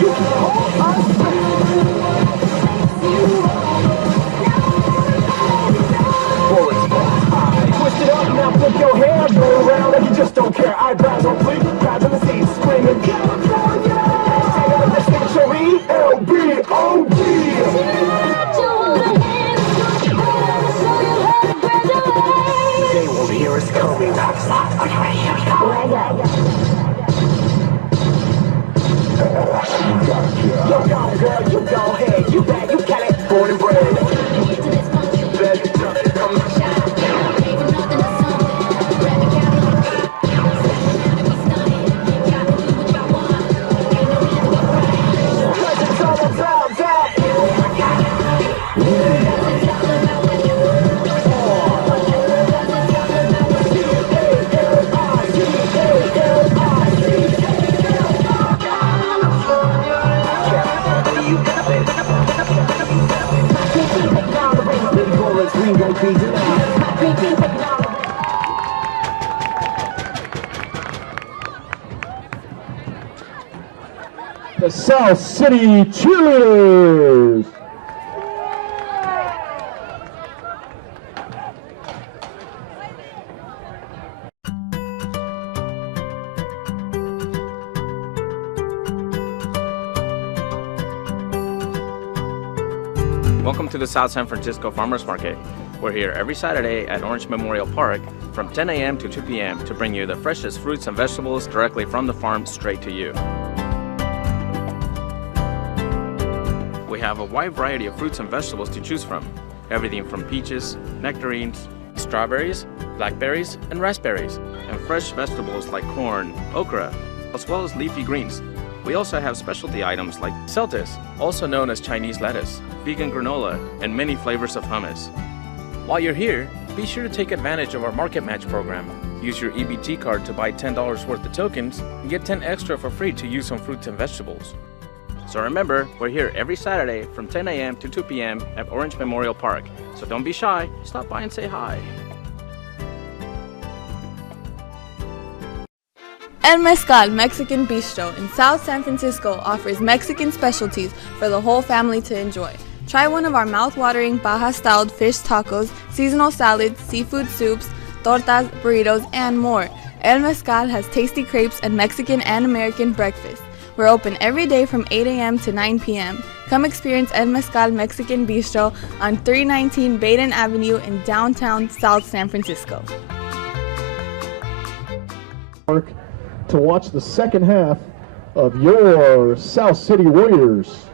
You can hold us back. Bullets high. Twist it up, now flip your hair. Go around like you just don't care. Eyebrows on fleek, crowds in the seats screaming California. L-B-O-D. They won't hear us coming. Are you ready? Here we go. You go, girl, you go ahead. You bet, you got it. Born and bred. You bet it done it. Come on. MVP taking all the The South City Cheerleaders. Welcome to the South San Francisco Farmers Market. We're here every Saturday at Orange Memorial Park from 10 a.m. to 2 p.m. to bring you the freshest fruits and vegetables directly from the farm straight to you. We have a wide variety of fruits and vegetables to choose from. Everything from peaches, nectarines, strawberries, blackberries, and raspberries, and fresh vegetables like corn, okra, as well as leafy greens. We also have specialty items like celtis, also known as Chinese lettuce, vegan granola, and many flavors of hummus. While you're here, be sure to take advantage of our Market Match program. Use your EBT card to buy $10 worth of tokens and get 10 extra for free to use on fruits and vegetables. So remember, we're here every Saturday from 10 a.m. to 2 p.m. at Orange Memorial Park. So don't be shy, stop by and say hi. El Mezcal Mexican Bistro in South San Francisco offers Mexican specialties for the whole family to enjoy. Try one of our mouth-watering Baja-styled fish tacos, seasonal salads, seafood soups, tortas, burritos, and more. El Mezcal has tasty crepes and Mexican and American breakfast. We're open every day from 8 a.m. to 9 p.m. Come experience El Mezcal Mexican Bistro on 319 Baden Avenue in downtown South San Francisco. To watch the second half of your South City Warriors.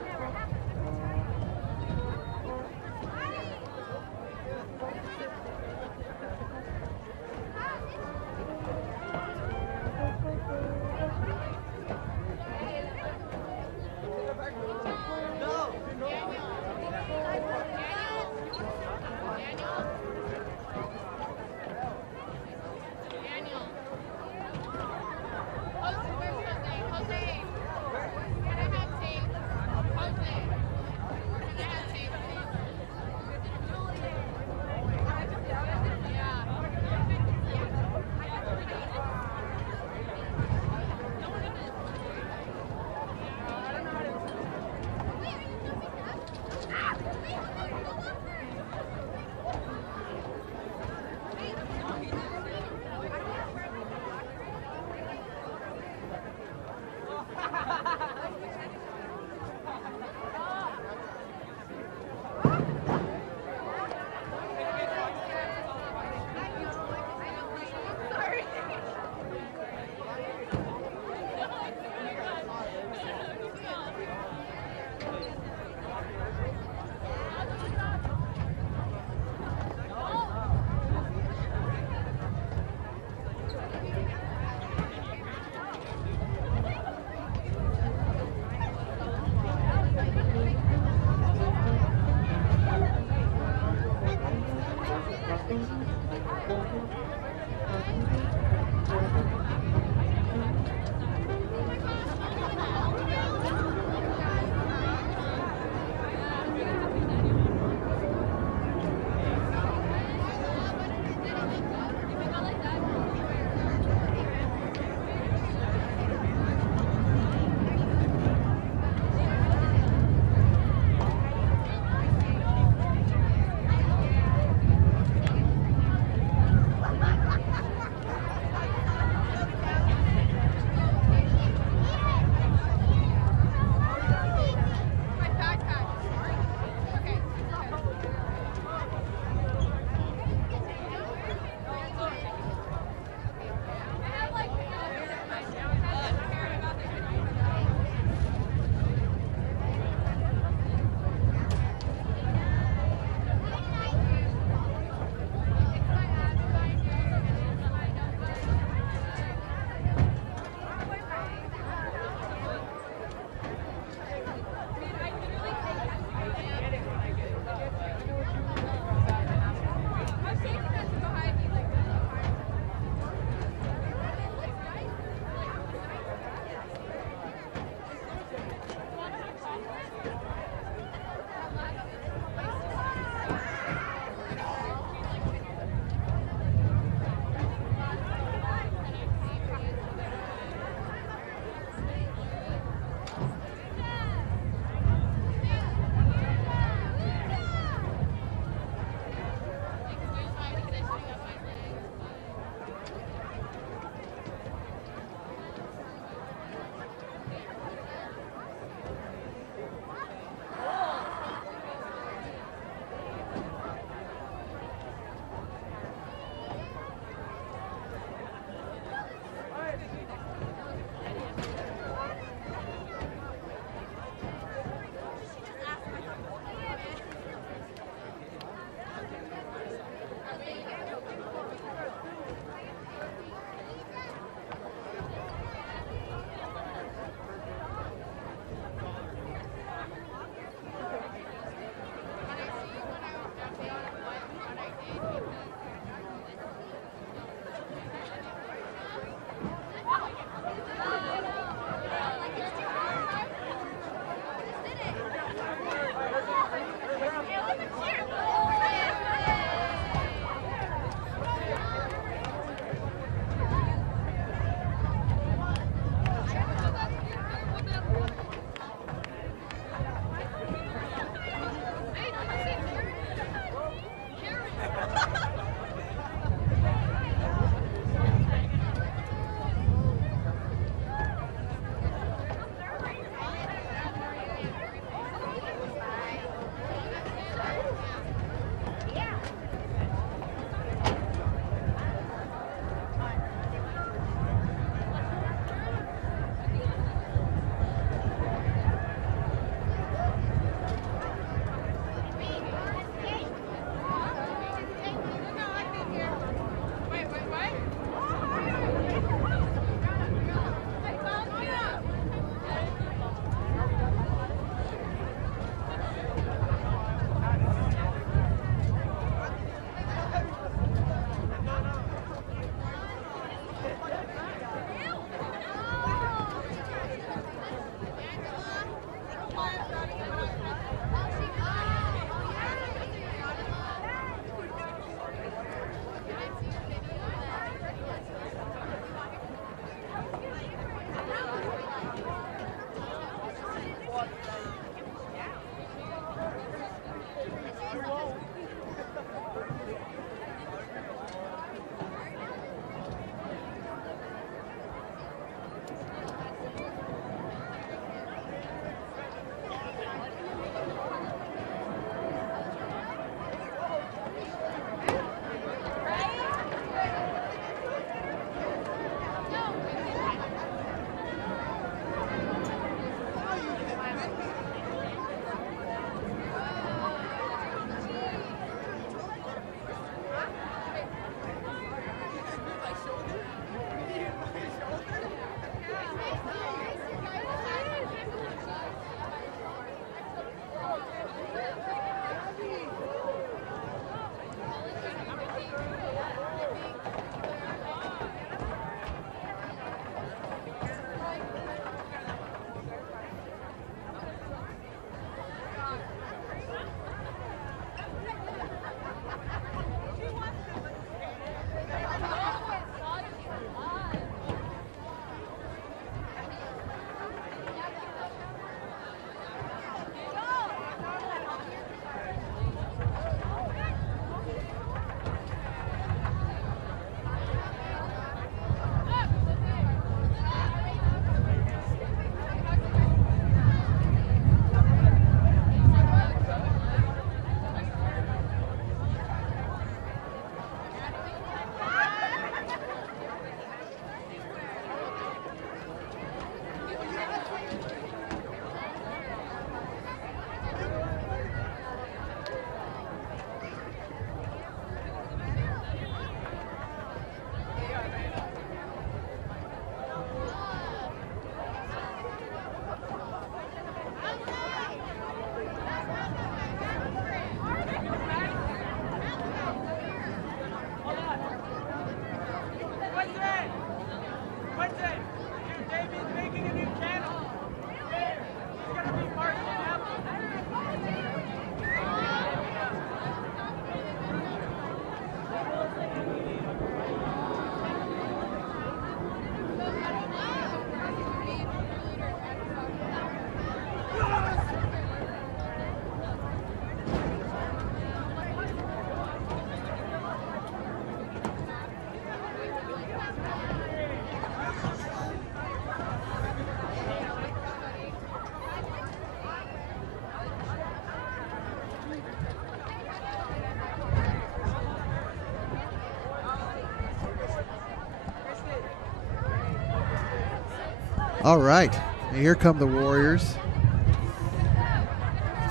All right, and here come the Warriors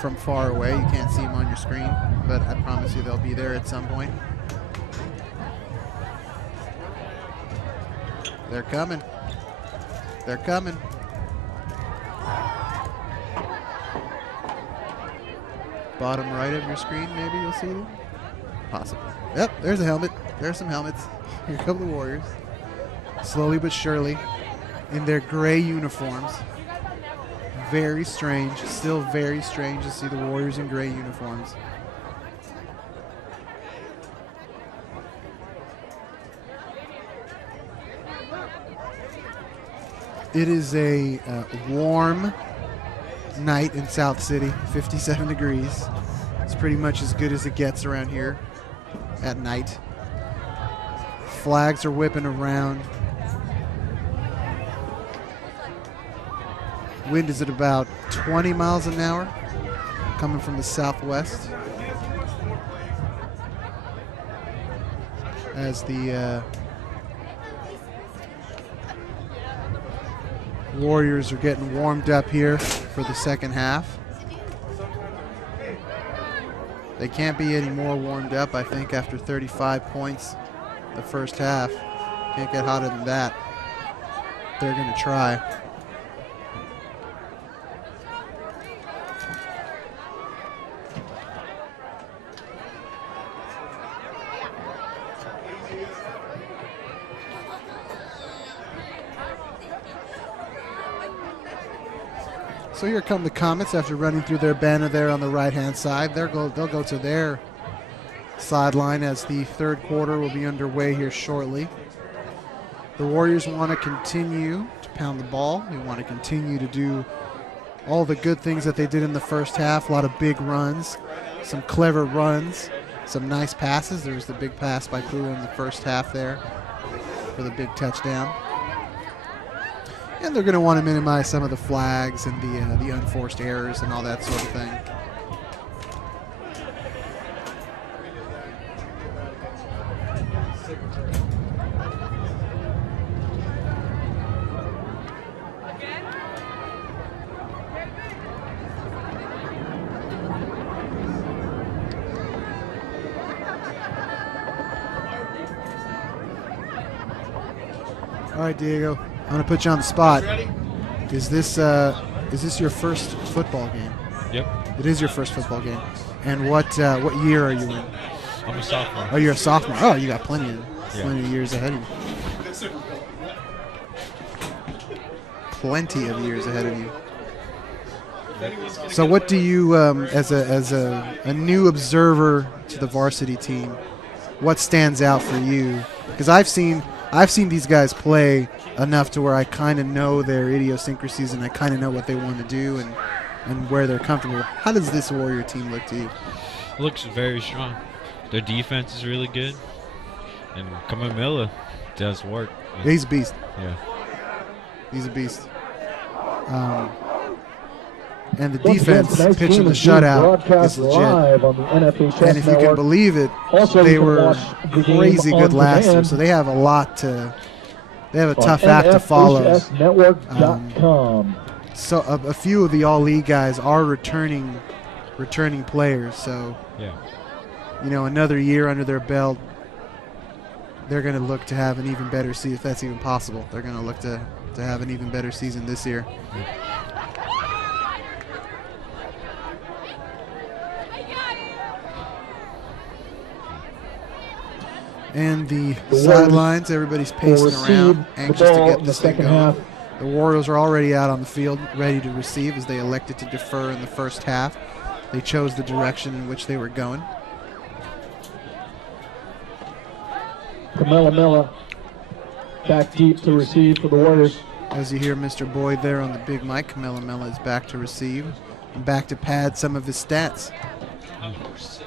from far away. You can't see them on your screen, but I promise you they'll be there at some point. They're coming. They're coming. Bottom right of your screen, maybe you'll see them. Possibly. Yep, there's a helmet. There's some helmets. Here come the Warriors. Slowly but surely, in their gray uniforms. Very strange. Still very strange to see the Warriors in gray uniforms. It is a warm night in South City, 57 degrees. It's pretty much as good as it gets around here at night. Flags are whipping around. Wind is at about 20 miles an hour, coming from the southwest. As the Warriors are getting warmed up here for the second half. They can't be any more warmed up, I think, after 35 points the first half. Can't get hotter than that. They're going to try. So here come the Comets after running through their banner there on the right-hand side. They'll go to their sideline as the third quarter will be underway here shortly. The Warriors want to continue to pound the ball. They want to continue to do all the good things that they did in the first half. A lot of big runs, some clever runs, some nice passes. There was the big pass by Pua in the first half there for the big touchdown. And they're going to want to minimize some of the flags and the unforced errors and all that sort of thing. All right, Diego. I'm going to put you on the spot. Is this your first football game? Yep. It is your first football game. And what year are you in? I'm a sophomore. Oh, you're a sophomore. Oh, you got plenty of years ahead of you. Plenty of years ahead of you. So what do you, as a new observer to the varsity team, what stands out for you? Because I've seen these guys play enough to where I kind of know their idiosyncrasies and I kind of know what they want to do and where they're comfortable. How does this Warrior team look to you? It looks very strong. Their defense is really good. And Kamamila does work. Yeah, he's a beast. Yeah. He's a beast. And the defense pitching the shutout is legit. And if you can believe it, they were crazy good last year, so they have a lot to. They have a tough act to follow. So a few of the all-league guys are returning players. So yeah, another year under their belt, they're going to look to have an even better season, if that's even possible. They're going to look to have an even better season this year. And the sidelines, everybody's pacing around, anxious to get this thing going. The Warriors are already out on the field, ready to receive as they elected to defer in the first half. They chose the direction in which they were going. Kamela back deep to receive for the Warriors. As you hear Mr. Boyd there on the big mic, Kamela is back to receive and back to pad some of his stats.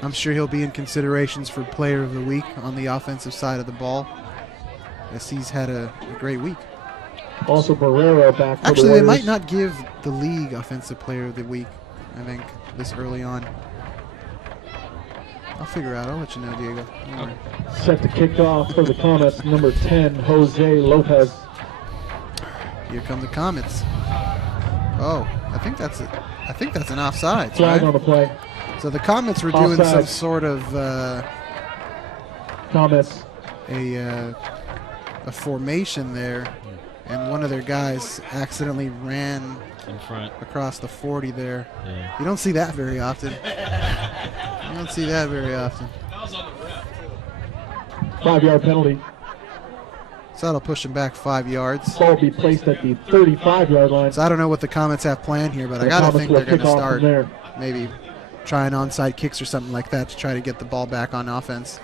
I'm sure he'll be in considerations for Player of the Week on the offensive side of the ball, as he's had a great week. Also, Barrero back for Actually, the they Warriors. might not give the league Offensive Player of the Week, I think, this early on. I'll figure out. I'll let you know, Diego. Right. Set to kick off for the Comets, number 10, Jose Lopez. Here come the Comets. Oh, I think that's an offsides, Flag right? on the play. So the Comets were doing some Offsides. sort of Comets. a formation there, and one of their guys accidentally ran In front. across the 40 there. Yeah. You don't see that very often. You don't see that very often. That was on the ref, too. 5-yard penalty. So that'll push him back 5 yards. Ball will be placed at the 35-yard line. So I don't know what the Comets have planned here, but I The gotta Comets think will they're going kick to off start from there. maybe trying onside kicks or something like that to try to get the ball back on offense.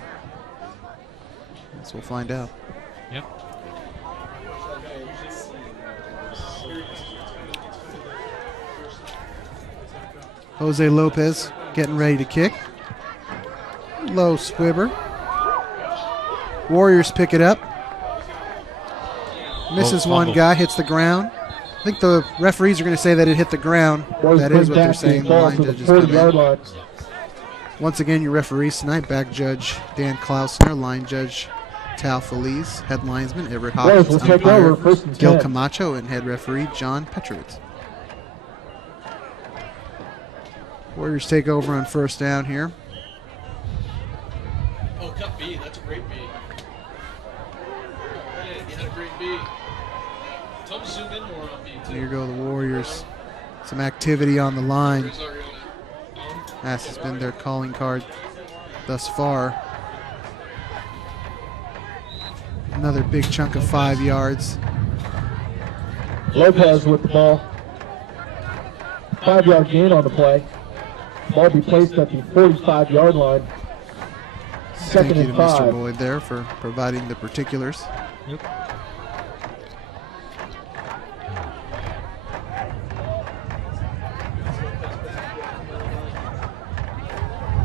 Guess we'll find out. Yep. Jose Lopez getting ready to kick. Low squibber. Warriors pick it up. Misses one fumble. guy, hits the ground. I think the referees are going to say that it hit the ground. Warriors That bring is what they're back the saying. The ball line to the judges come 40-yard in. line. Once again, your referees tonight, back judge Dan Klausner, line judge Tal Feliz, head linesman Everett Warriors Hawkins, will take umpire over, 1st and Gil 10. Camacho, and head referee John Petrovitz. Warriors take over on 1st down here. Oh, cut B. That's a great B. Hey, he had a great B. Tell him to zoom in more on B, too. Here go the Warriors. Some activity on the line. He's already on it. That has been their calling card thus far. Another big chunk of 5 yards. Lopez with the ball. 5-yard gain on the play. Ball will be placed at the 45-yard line. Thank 2nd you to and Mr. 5. Boyd there for providing the particulars. Yep.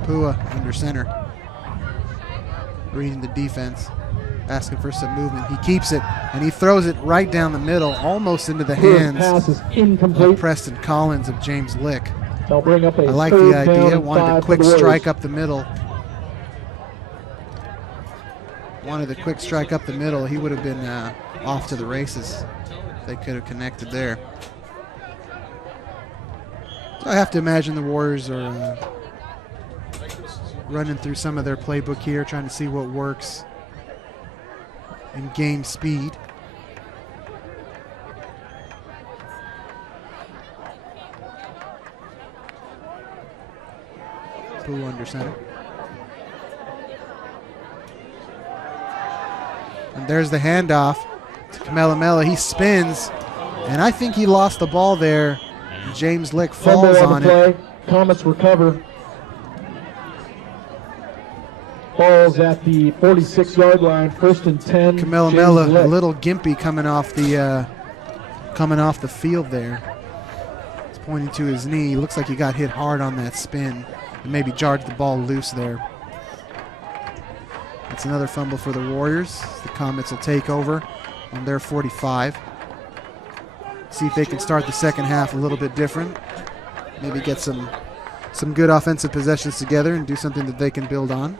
Pua under center. Reading the defense. Asking for some movement. He keeps it, and he throws it right down the middle, almost into the His hands pass is of incomplete. Preston Collins of James Lick. They'll bring up a I like 3rd the down idea. and Wanted 5 a for quick the Warriors. strike up the middle. Wanted a quick strike up the middle. He would have been off to the races. They could have connected there. So I have to imagine the Warriors are running through some of their playbook here, trying to see what works in game speed. Pooh under center. And there's the handoff to Kamelamela. He spins, and I think he lost the ball there. James Lick falls Fumble on the it. play. Comets recover. Ball's at the 46-yard line. 1st and 10. Kamelamela James a Lick. little gimpy coming off the field there. He's pointing to his knee. Looks like he got hit hard on that spin and maybe jarred the ball loose there. It's another fumble for the Warriors. The Comets will take over on their 45. See if they can start the second half a little bit different. Maybe get some good offensive possessions together and do something that they can build on.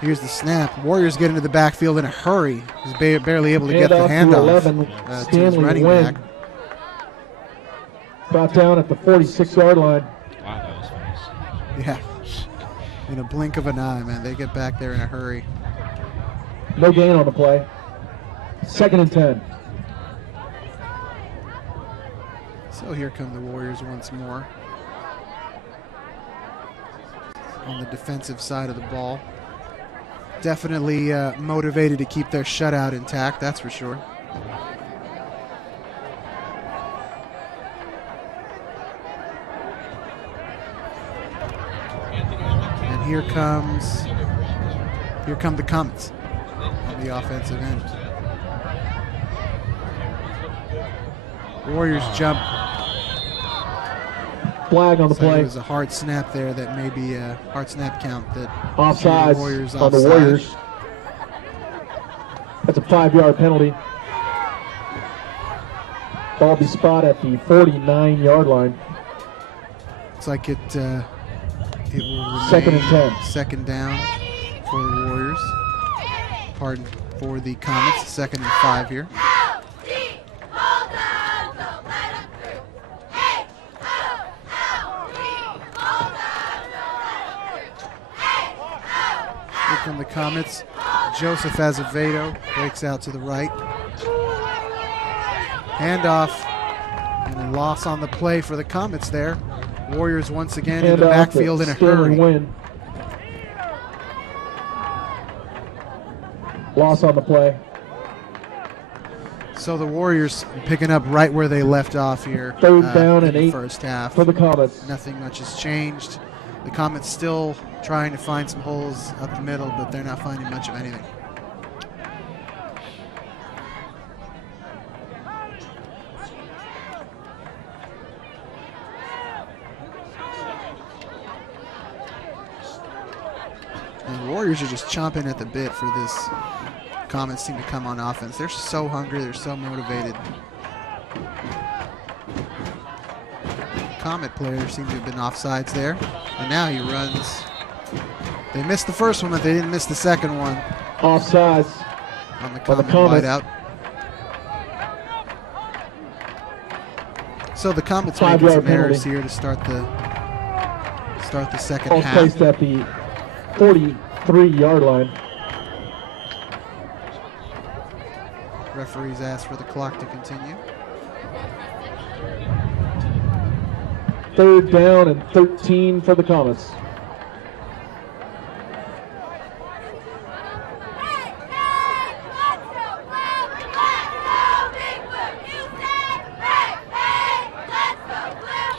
Here's the snap. Warriors get into the backfield in a hurry. He's barely able to get the handoff 11, to his Stanley running Wynn. back. Brought down at the 46-yard line. Wow, that was fast. Yeah. In a blink of an eye, man. They get back there in a hurry. No gain on the play. 2nd and 10. So here come the Warriors once more. On the defensive side of the ball. Definitely motivated to keep their shutout intact, that's for sure. And here come the Comets on the offensive end. Warriors jump. Flag on the So play. it was a hard snap there that may be a hard snap count that Offsides Warriors on the offside. Warriors. That's a 5-yard penalty. Ball be spot at the 49-yard line. Looks like it will remain 2nd and 10. second down for the Warriors. pardon, for the Comets. 2nd and 5 here. Here come the Comets. Joseph Azevedo breaks out to the right. Handoff. And a loss on the play for the Comets there. Warriors once again in the backfield in a hurry. Win. Loss on the play. So the Warriors picking up right where they left off here. 3rd down in and the 8 first half. for the Comets. Nothing much has changed. The Comets still trying to find some holes up the middle, but they're not finding much of anything. And the Warriors are just chomping at the bit for this Comets team to come on offense. They're so hungry. They're so motivated. Comet players seem to have been offsides there. And now he runs. They missed the first one, but they didn't miss the second one. Offsides on the Comet wideout. So the Comets making some errors here to start the second Ball half. placed at the 43-yard line. Referees asked for the clock to continue. 3rd down and 13 for the Comets.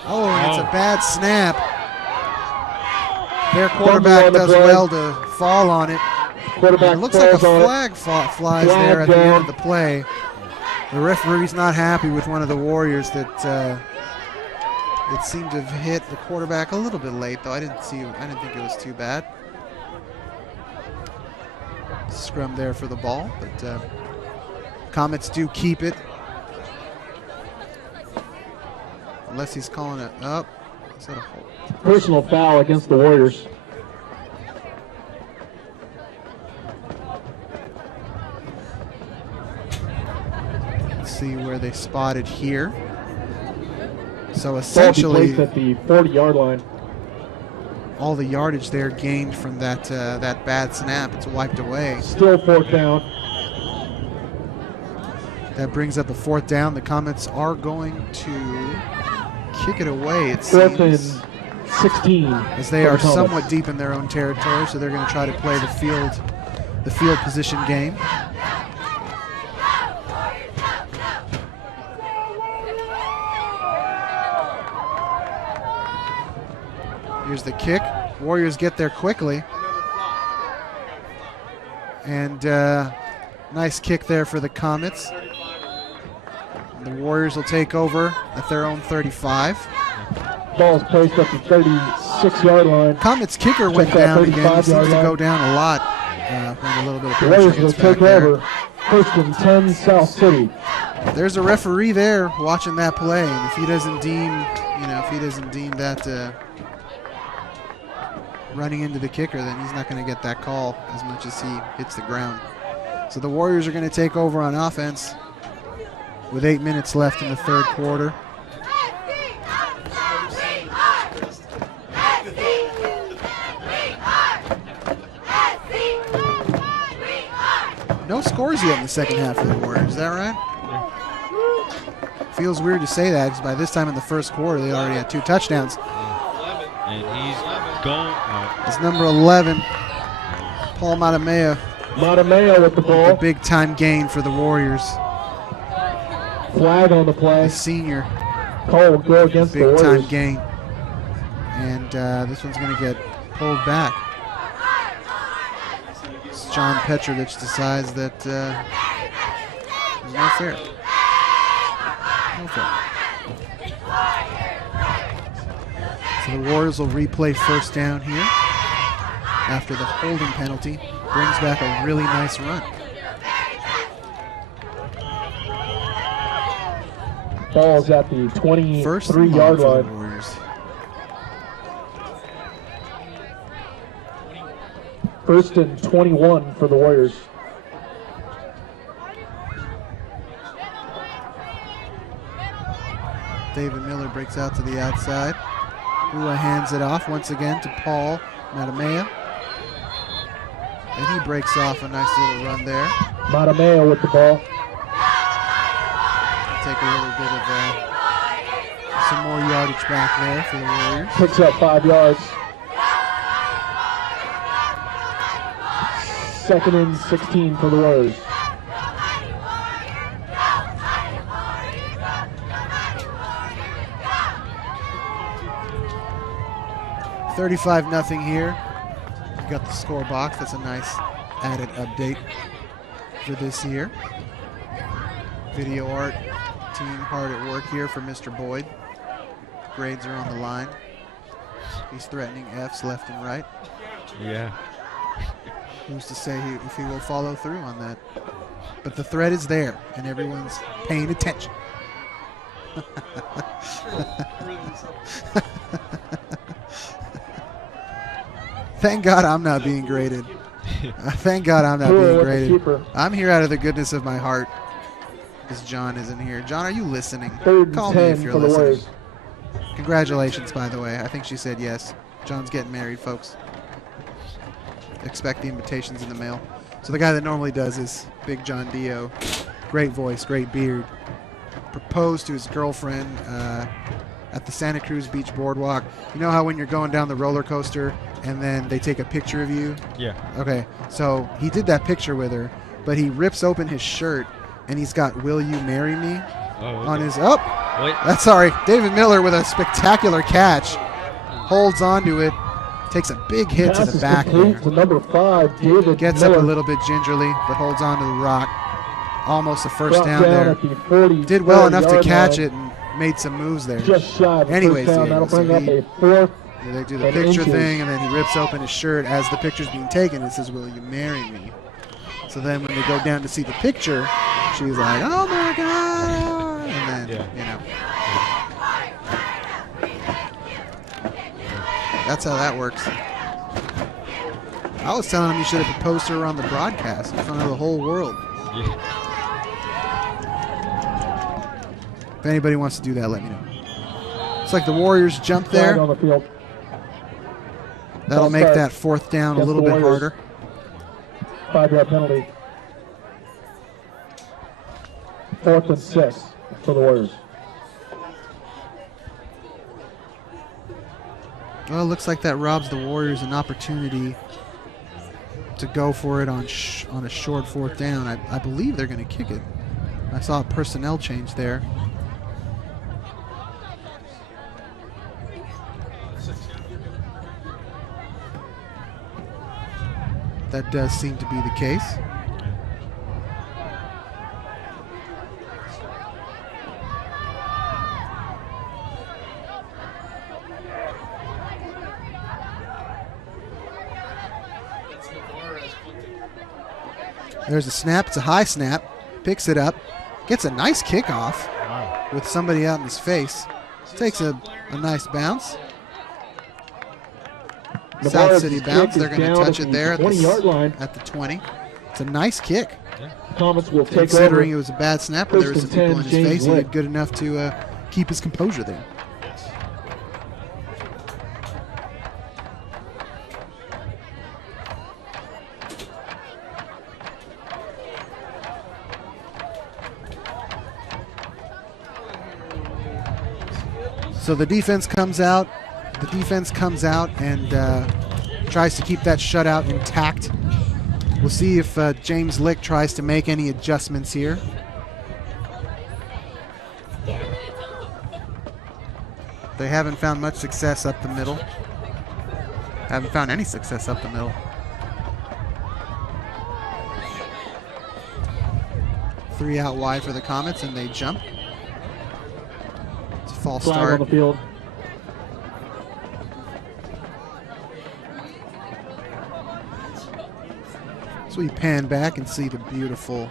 Oh, and it's a bad snap. Their quarterback does well to fall on it. Quarterback it looks like a falls on flag flies there at the end of the play. The referee's not happy with one of the Warriors that it seemed to have hit the quarterback a little bit late, though. I didn't think it was too bad. Scrum there for the ball, but Comets do keep it. Unless he's calling it up. Is that a hold? Personal foul against the Warriors. Let's see where they spotted here. So essentially, placed at the 40-yard line. All the yardage there gained from that bad snap, it's wiped away. Still 4th down. That brings up a 4th down. The Comets are going to kick it away, it 4th seems. and 16. As they are somewhat deep in their own territory, so they're going to try to play the field position game. Here's the kick. Warriors get there quickly. And nice kick there for the Comets. The Warriors will take over at their own 35. Ball is placed at the 36-yard line. Comets kicker went down again. He seems to go down a lot when a little bit of pressure Warriors will gets back take there. over. 1st and 10, South City. There's a referee there watching that play, and if he doesn't deem that running into the kicker, then he's not going to get that call as much as he hits the ground. So the Warriors are going to take over on offense with 8 minutes left in the 3rd quarter. No scores yet in the second half for the Warriors, is that right? Feels weird to say that because by this time in the first quarter they already had 2 touchdowns. And he's going. It's number 11, Paul Matamea. Matamea with the ball. A big time gain for the Warriors. Flag on the play. The senior. Call will go against the Warriors. Big time gain. And this one's going to get pulled back. John Petrovich decides that no fair. No fair. So the Warriors will replay 1st down here after the holding penalty. Brings back a really nice run. Ball's at the 23-yard line. Warriors. 1st and 21 for the Warriors. David Miller breaks out to the outside. Ua hands it off once again to Paul Matamea. And he breaks off a nice little run there. Matamea with the ball. Take a little bit of some more yardage back there for the Warriors. Picks up 5 yards. 2nd and 16 for the Warriors. $35-0 here. You got the score box. That's a nice added update for this year. Video art team hard at work here for Mr. Boyd. Grades are on the line. He's threatening Fs left and right. Yeah. Who's to say if he will follow through on that? But the threat is there, and everyone's paying attention. Thank God I'm not being graded. Thank God I'm not being graded. I'm here out of the goodness of my heart, because John isn't here. John, are you listening? Call me if you're listening. Congratulations, by the way. I think she said yes. John's getting married, folks. Expect the invitations in the mail. So the guy that normally does is Big John Dio. Great voice, great beard. Proposed to his girlfriend at the Santa Cruz Beach Boardwalk. You know how when you're going down the roller coaster and then they take a picture of you? Yeah. Okay, so he did that picture with her, but he rips open his shirt and he's got "Will you marry me?" on his That's sorry. David Miller with a spectacular catch. Holds on to it. Takes a big hit to the back there. To number 5, David Gets Miller. up a little bit gingerly, but holds on to the rock. Almost a first down there. Did well enough to catch it and made some moves there. Just shy of Anyways, first down. That'll bring up a 4th. They do the picture thing, and then he rips open his shirt as the picture's being taken. It says, "Will you marry me?" So then when they go down to see the picture, she's like, "Oh my God!" And then, you know. That's how that works. I was telling him you should have proposed to her on the broadcast in front of the whole world. Yeah. If anybody wants to do that, let me know. It's like the Warriors jump there. On the field. That'll make that 4th down a little bit harder. 5-yard penalty. 4th and 6 for the Warriors. Well, it looks like that robs the Warriors an opportunity to go for it on a short 4th down. I believe they're going to kick it. I saw a personnel change there. That does seem to be the case. There's a snap. It's a high snap. Picks it up. Gets a nice kickoff with somebody out in his face. Takes a nice bounce. South City bounce. They're going to touch it there at the 20-yard line. At the 20. It's a nice kick. Thomas will take Considering over. it was a bad snap and there was some people in his face, he did good enough to keep his composure there. So the defense comes out. The defense comes out and tries to keep that shutout intact. We'll see if James Lick tries to make any adjustments here. They haven't found much success up the middle. Haven't found any success up the middle. Three out wide for the Comets, and they jump. It's a false start. On the field. So we pan back and see the beautiful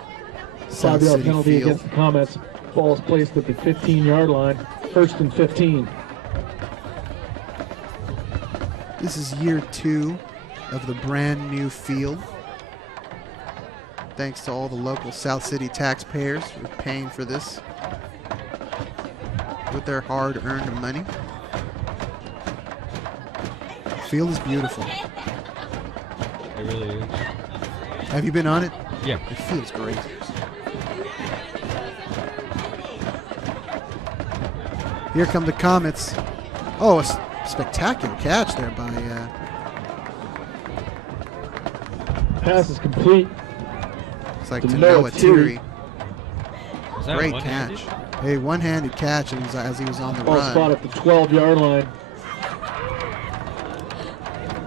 South 5-yard City penalty field. against the Comets. Ball is placed at the 15-yard line. 1st and 15. This is year 2 of the brand new field. Thanks to all the local South City taxpayers for paying for this. with their hard-earned money. The field is beautiful. It really is. Have you been on it? Yeah. It feels great. Here come the Comets. Oh, a spectacular catch there by... Pass is complete. It's like to to Noah Noah Teary. Is that Great one-handed? catch. A one-handed catch as he was on the Ball run. spot at the 12-yard line.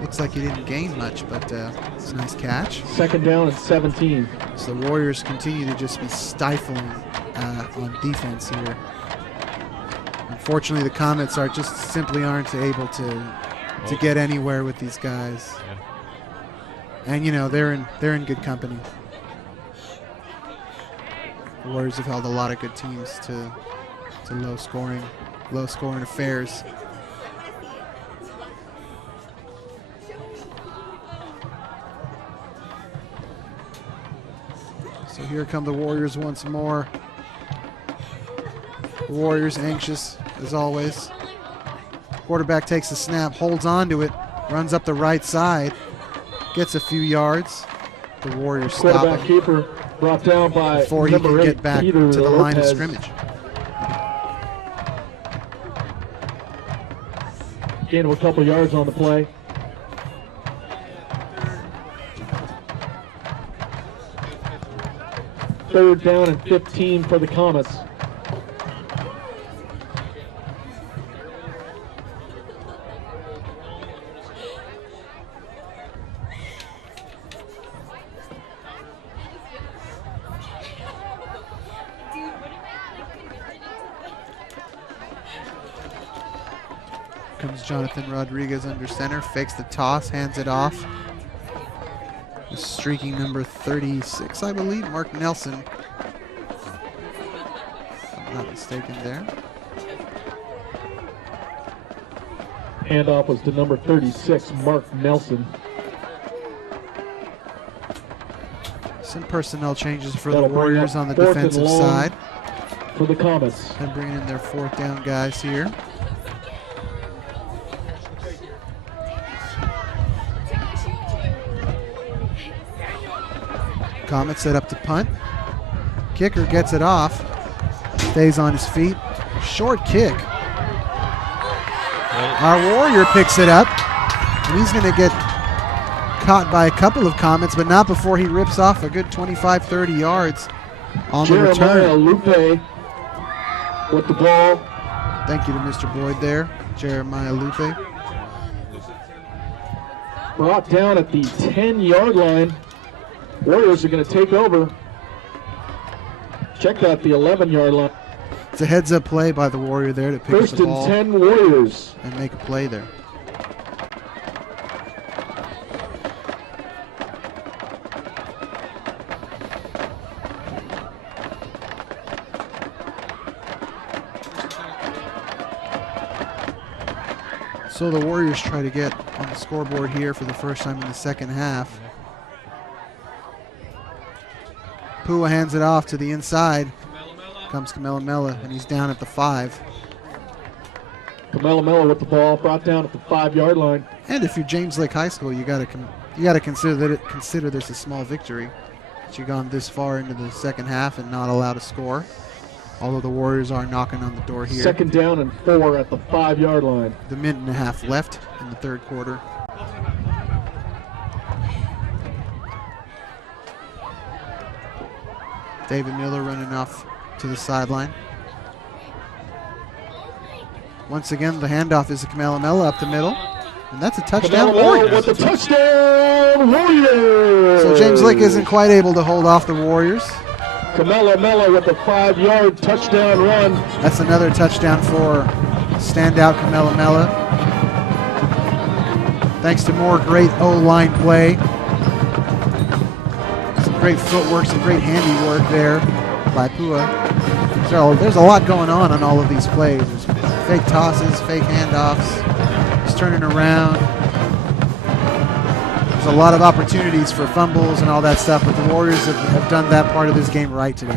Looks like he didn't gain much, but it's a nice catch. Second down and 17. So the Warriors continue to just be stifling on defense here. Unfortunately, the Comets are just simply aren't able to get anywhere with these guys. Yeah. And you know they're in good company. The Warriors have held a lot of good teams to low scoring affairs. So here come the Warriors once more. The Warriors anxious as always. Quarterback takes the snap, holds on to it, runs up the right side, gets a few yards. The Warriors stop Quarterback him keeper brought down by before he can number 8, get back Peter to the line of Lopez. scrimmage. Gain of a couple yards on the play. Third down and 15 for the Comets. Comes Jonathan Rodriguez under center, fakes the toss, hands it off. The streaking number 36, I believe, Mark Nelson. If I'm not mistaken there. Handoff was to number 36, Mark Nelson. Some personnel changes for That'll the bring Warriors up on the fourth and defensive long side. For the Comets. And bringing in their fourth down guys here. Comet set up to punt. Kicker gets it off. Stays on his feet. Short kick. Our Warrior picks it up. And he's going to get caught by a couple of Comets, but not before he rips off a good 25-30 yards on the return. Jeremiah Lupe with the ball. Thank you to Mr. Boyd there. Jeremiah Lupe. Brought down at the 10-yard line. Warriors are going to take over. Check out the 11-yard line. It's a heads-up play by the Warrior there to pick up First the and ball 10 Warriors. and make a play there. So the Warriors try to get on the scoreboard here for the first time in the second half. Pua hands it off to the inside. Comes Kamelamela, and he's down at the 5. Kamelamela with the ball, brought down at the 5-yard line. And if you're James Lake High School, you got to consider this a small victory that you've gone this far into the second half and not allowed a score. Although the Warriors are knocking on the door here. Second down and 4 at the 5-yard line. The minute and a half left in the third quarter. David Miller running off to the sideline. Once again, the handoff is to Kamelamela up the middle. And that's a touchdown Warriors. With the touchdown Warriors. So James Lake isn't quite able to hold off the Warriors. Kamelamela with a 5-yard touchdown run. That's another touchdown for standout Kamelamela. Thanks to more great O-line play. Some great footwork, some great handiwork there by Pua. So there's a lot going on all of these plays. There's fake tosses, fake handoffs, just turning around. There's a lot of opportunities for fumbles and all that stuff, but the Warriors have done that part of this game right today.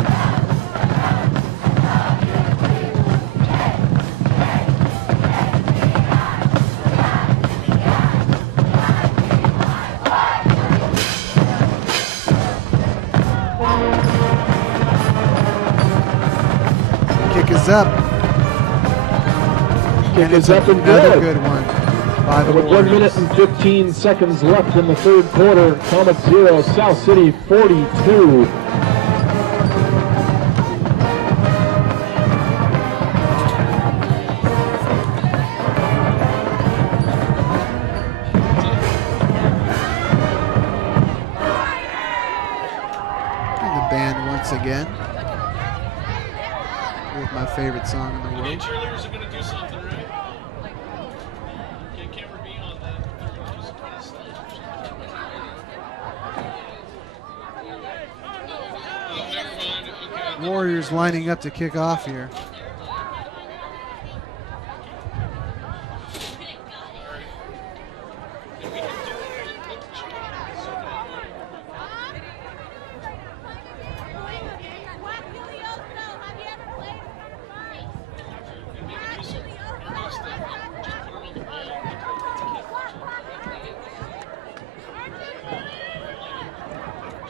up. Kick And it's is up and another good. good one by the With 1 minute Warriors. and 15 seconds left in the third quarter, Comets 0, South City 42. And the band once again with my favorite song in the Okay, world. cheerleaders are going to do something, right? Get camera B on them. They're going to do some kind of stuff. Oh, never mind. Okay. Warriors lining up to kick off here.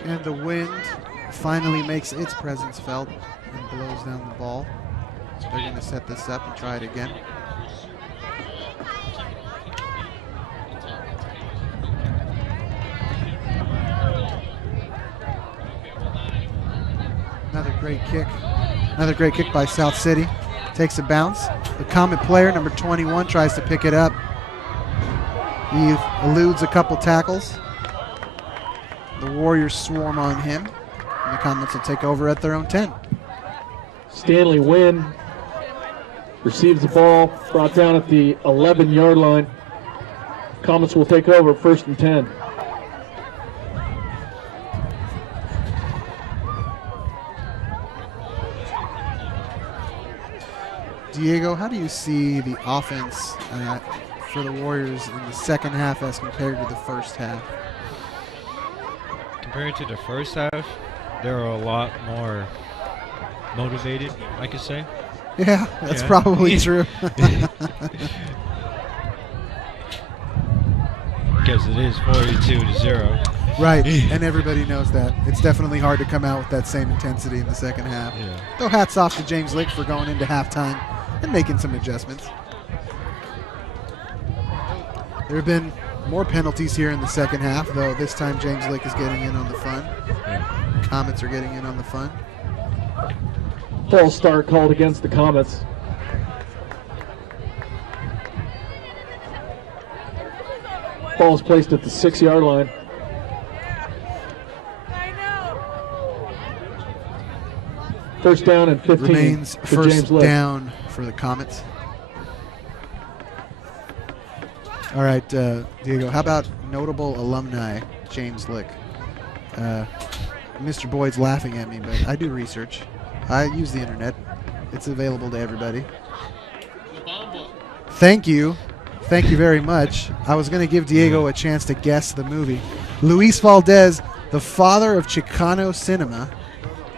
And the wind finally makes its presence felt and blows down the ball. They're going to set this up and try it again. Another great kick. Another great kick by South City. Takes a bounce. The Comet player, number 21, tries to pick it up. He eludes a couple tackles. The Warriors swarm on him. And the Comets will take over at their own 10. Stanley Wynn receives the ball, brought down at the 11-yard line. Comets will take over, 1st and 10. Diego, how do you see the offense for the Warriors in the second half as compared to the first half? Compared to the first half, they were a lot more motivated, I could say. Yeah, that's probably true. Because it is 42-0. Right, and everybody knows that. It's definitely hard to come out with that same intensity in the second half. Yeah. Though hats off to James Lick for going into halftime and making some adjustments. There have been more penalties here in the second half, though this time James Lick is getting in on the fun. Yeah. Comets are getting in on the fun. False start called against the Comets. Ball is placed at the 6-yard line. First down and 15 Remains for first James Lick. down for the Comets. All right, Diego, how about notable alumni James Lick? Mr. Boyd's laughing at me, but I do research. I use the internet. It's available to everybody. Thank you. Thank you very much. I was going to give Diego a chance to guess the movie. Luis Valdez, the father of Chicano cinema.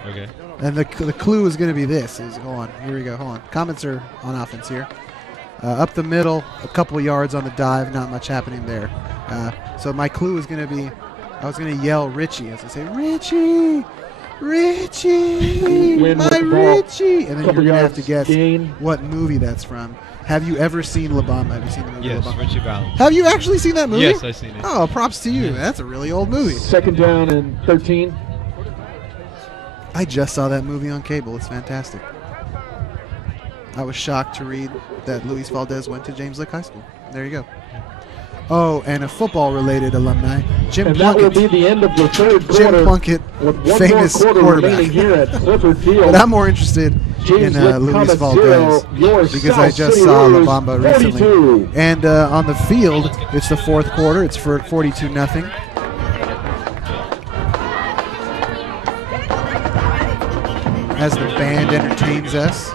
Okay. And the clue is going to be this. Hold on. Here we go. Hold on. Comets are on offense here. Up the middle, a couple of yards on the dive. Not much happening there. So my clue is going to be, I was going to yell Richie as I say, Richie, Richie, Win my with the ball. Richie. And then you're Couple going to have to yards guess gain. what movie that's from. Have you ever seen La Bamba? Have you seen the movie Yes, La Bamba? Richie Valens. Have you actually seen that movie? Yes, I've seen it. Oh, props to you. That's a really old movie. Second down and 13. I just saw that movie on cable. It's fantastic. I was shocked to read that Luis Valdez went to James Lick High School. There you go. Oh, and a football-related alumni, Jim And that will Plunkett. be the end of the third Jim quarter. Plunkett, With one famous more quarter quarterback. remaining here at Clifford Field. But I'm more interested James in Lick Luis Comets Valdez 0, your because South I just City saw La Warriors Bamba recently. 42. And on the field, it's the fourth quarter. It's for 42-0. As the band entertains us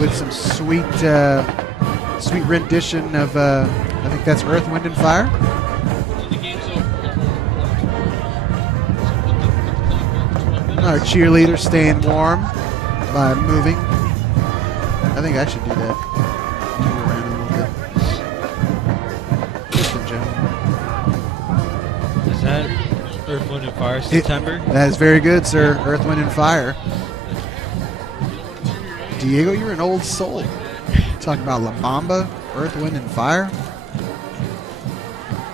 with some sweet, sweet rendition of, I think that's Earth, Wind, and Fire. Our cheerleaders staying warm by moving. I think I should do that. Move around a little bit. Just in general. Is that Earth, Wind, and Fire September? That is very good, sir. Earth, Wind, and Fire. Diego, you're an old soul. Talking about La Bamba, Earth, Wind, and Fire.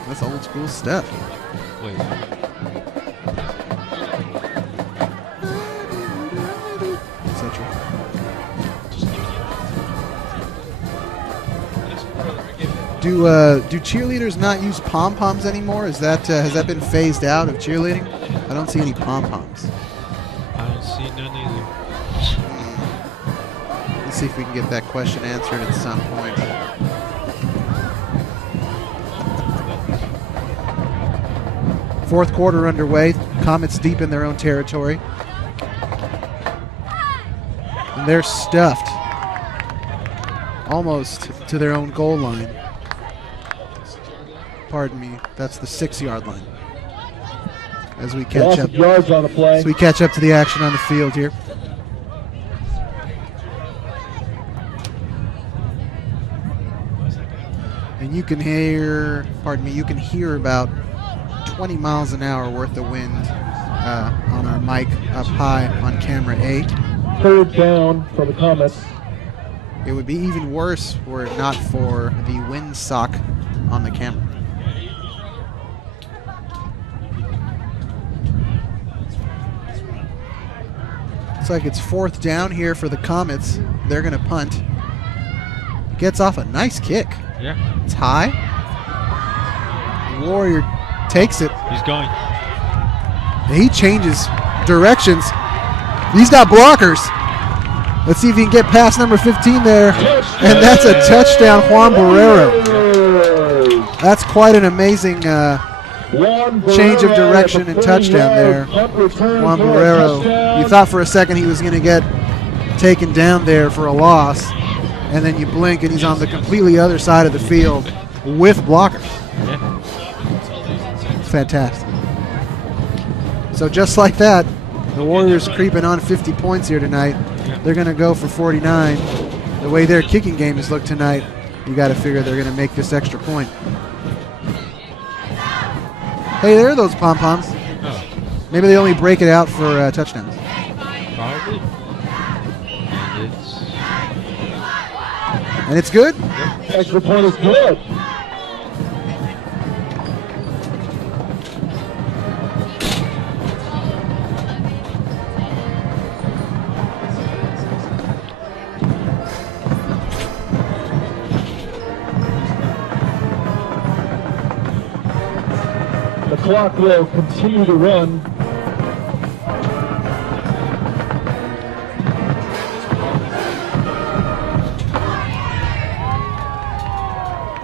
That's old school stuff. Wait. Etc. Do cheerleaders not use pom poms anymore? Is that has that been phased out of cheerleading? I don't see any pom poms. I don't see none either. Let's see if we can get that question answered at some point. Fourth quarter underway. Comets deep in their own territory. And they're stuffed almost to their own goal line. Pardon me, that's the 6-yard line. As we catch up, yards on the play. as we catch up to the action on the field here. And you can hear, you can hear about 20 miles an hour worth of wind on our mic up high on camera 8. Third down for the Comets. It would be even worse were it not for the wind sock on the camera. Looks like it's fourth down here for the Comets. They're going to punt. Gets off a nice kick. Yeah. It's high. Warrior takes it. He's going. He changes directions. He's got blockers. Let's see if he can get past number 15 there. And that's a touchdown, Juan Barrero. That's quite an amazing change of direction and touchdown there. Juan Barrero. You thought for a second he was going to get taken down there for a loss. And then you blink and he's on the completely other side of the field with blockers. It's fantastic. So just like that, the Warriors creeping on 50 points here tonight. They're going to go for 49. The way their kicking game has looked tonight, you got to figure they're going to make this extra point. Hey, there are those pom-poms. Oh. Maybe they only break it out for touchdowns. Probably. And it's good? Yep. Extra point is good. The clock will continue to run.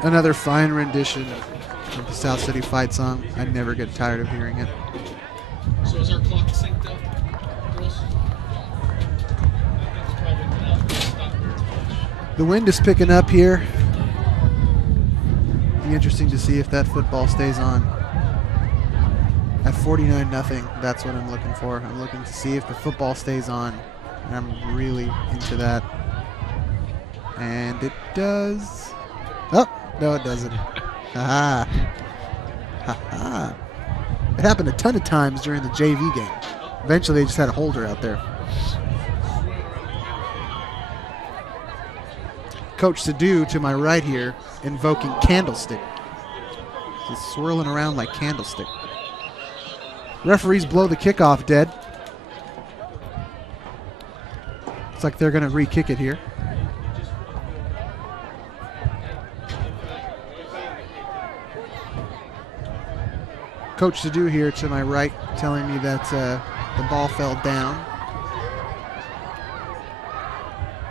Another fine rendition of the South City fight song. I never get tired of hearing it. So is our clock synced up, girls? The wind is picking up here. Be interesting to see if that football stays on. At 49-0, that's what I'm looking for. I'm looking to see if the football stays on. And I'm really into that. And it does. Oh, no it doesn't. Ha-ha. Ha-ha. It happened a ton of times during the JV game. Eventually they just had a holder out there. Coach Sadu to my right here, invoking Candlestick. He's swirling around like Candlestick. Referees blow the kickoff dead. Looks like they're going to re-kick it here. Coach Sadu here to my right telling me that the ball fell down.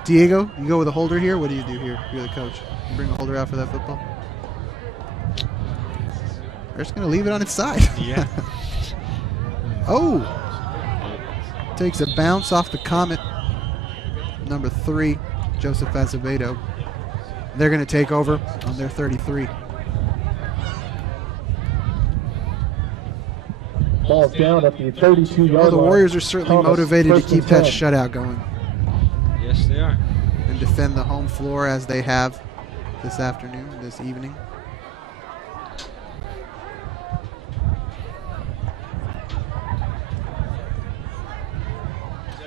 Diego, you go with a holder here? What do you do here? You're the coach. You bring a holder out for that football? They're just going to leave it on its side. Yeah. Oh! Takes a bounce off the Comet. Number 3, Joseph Azevedo. They're going to take over on their 33. Ball's down at the 32-yard line. Well, the Warriors are certainly motivated to keep that shutout going. Yes, they are. And defend the home floor as they have this afternoon, this evening.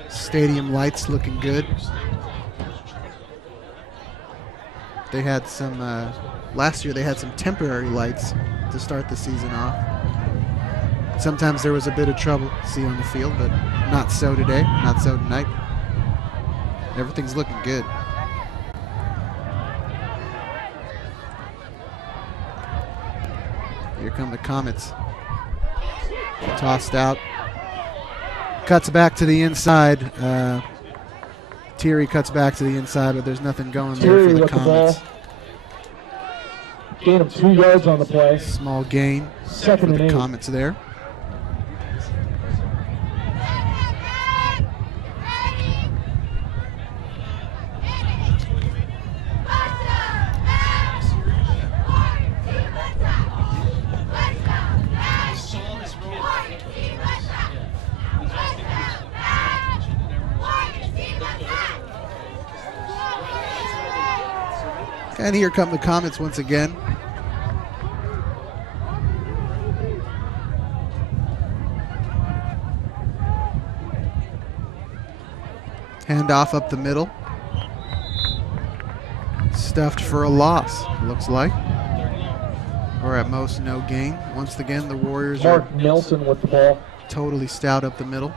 Stadium lights looking good. They had some, last year they had some temporary lights to start the season off. Sometimes there was a bit of trouble to see on the field, but not so today, not so tonight. Everything's looking good. Here come the Comets. Tossed out. Cuts back to the inside. Thierry cuts back to the inside, but there's nothing going there for the Comets. Gain of 2 yards on the play. Small gain Second for and the 8. Comets there. And here come the Comets once again. Handoff up the middle. Stuffed for a loss, looks like. Or at most no gain. Once again, the Warriors Mark Nelson with the ball. Totally stout up the middle.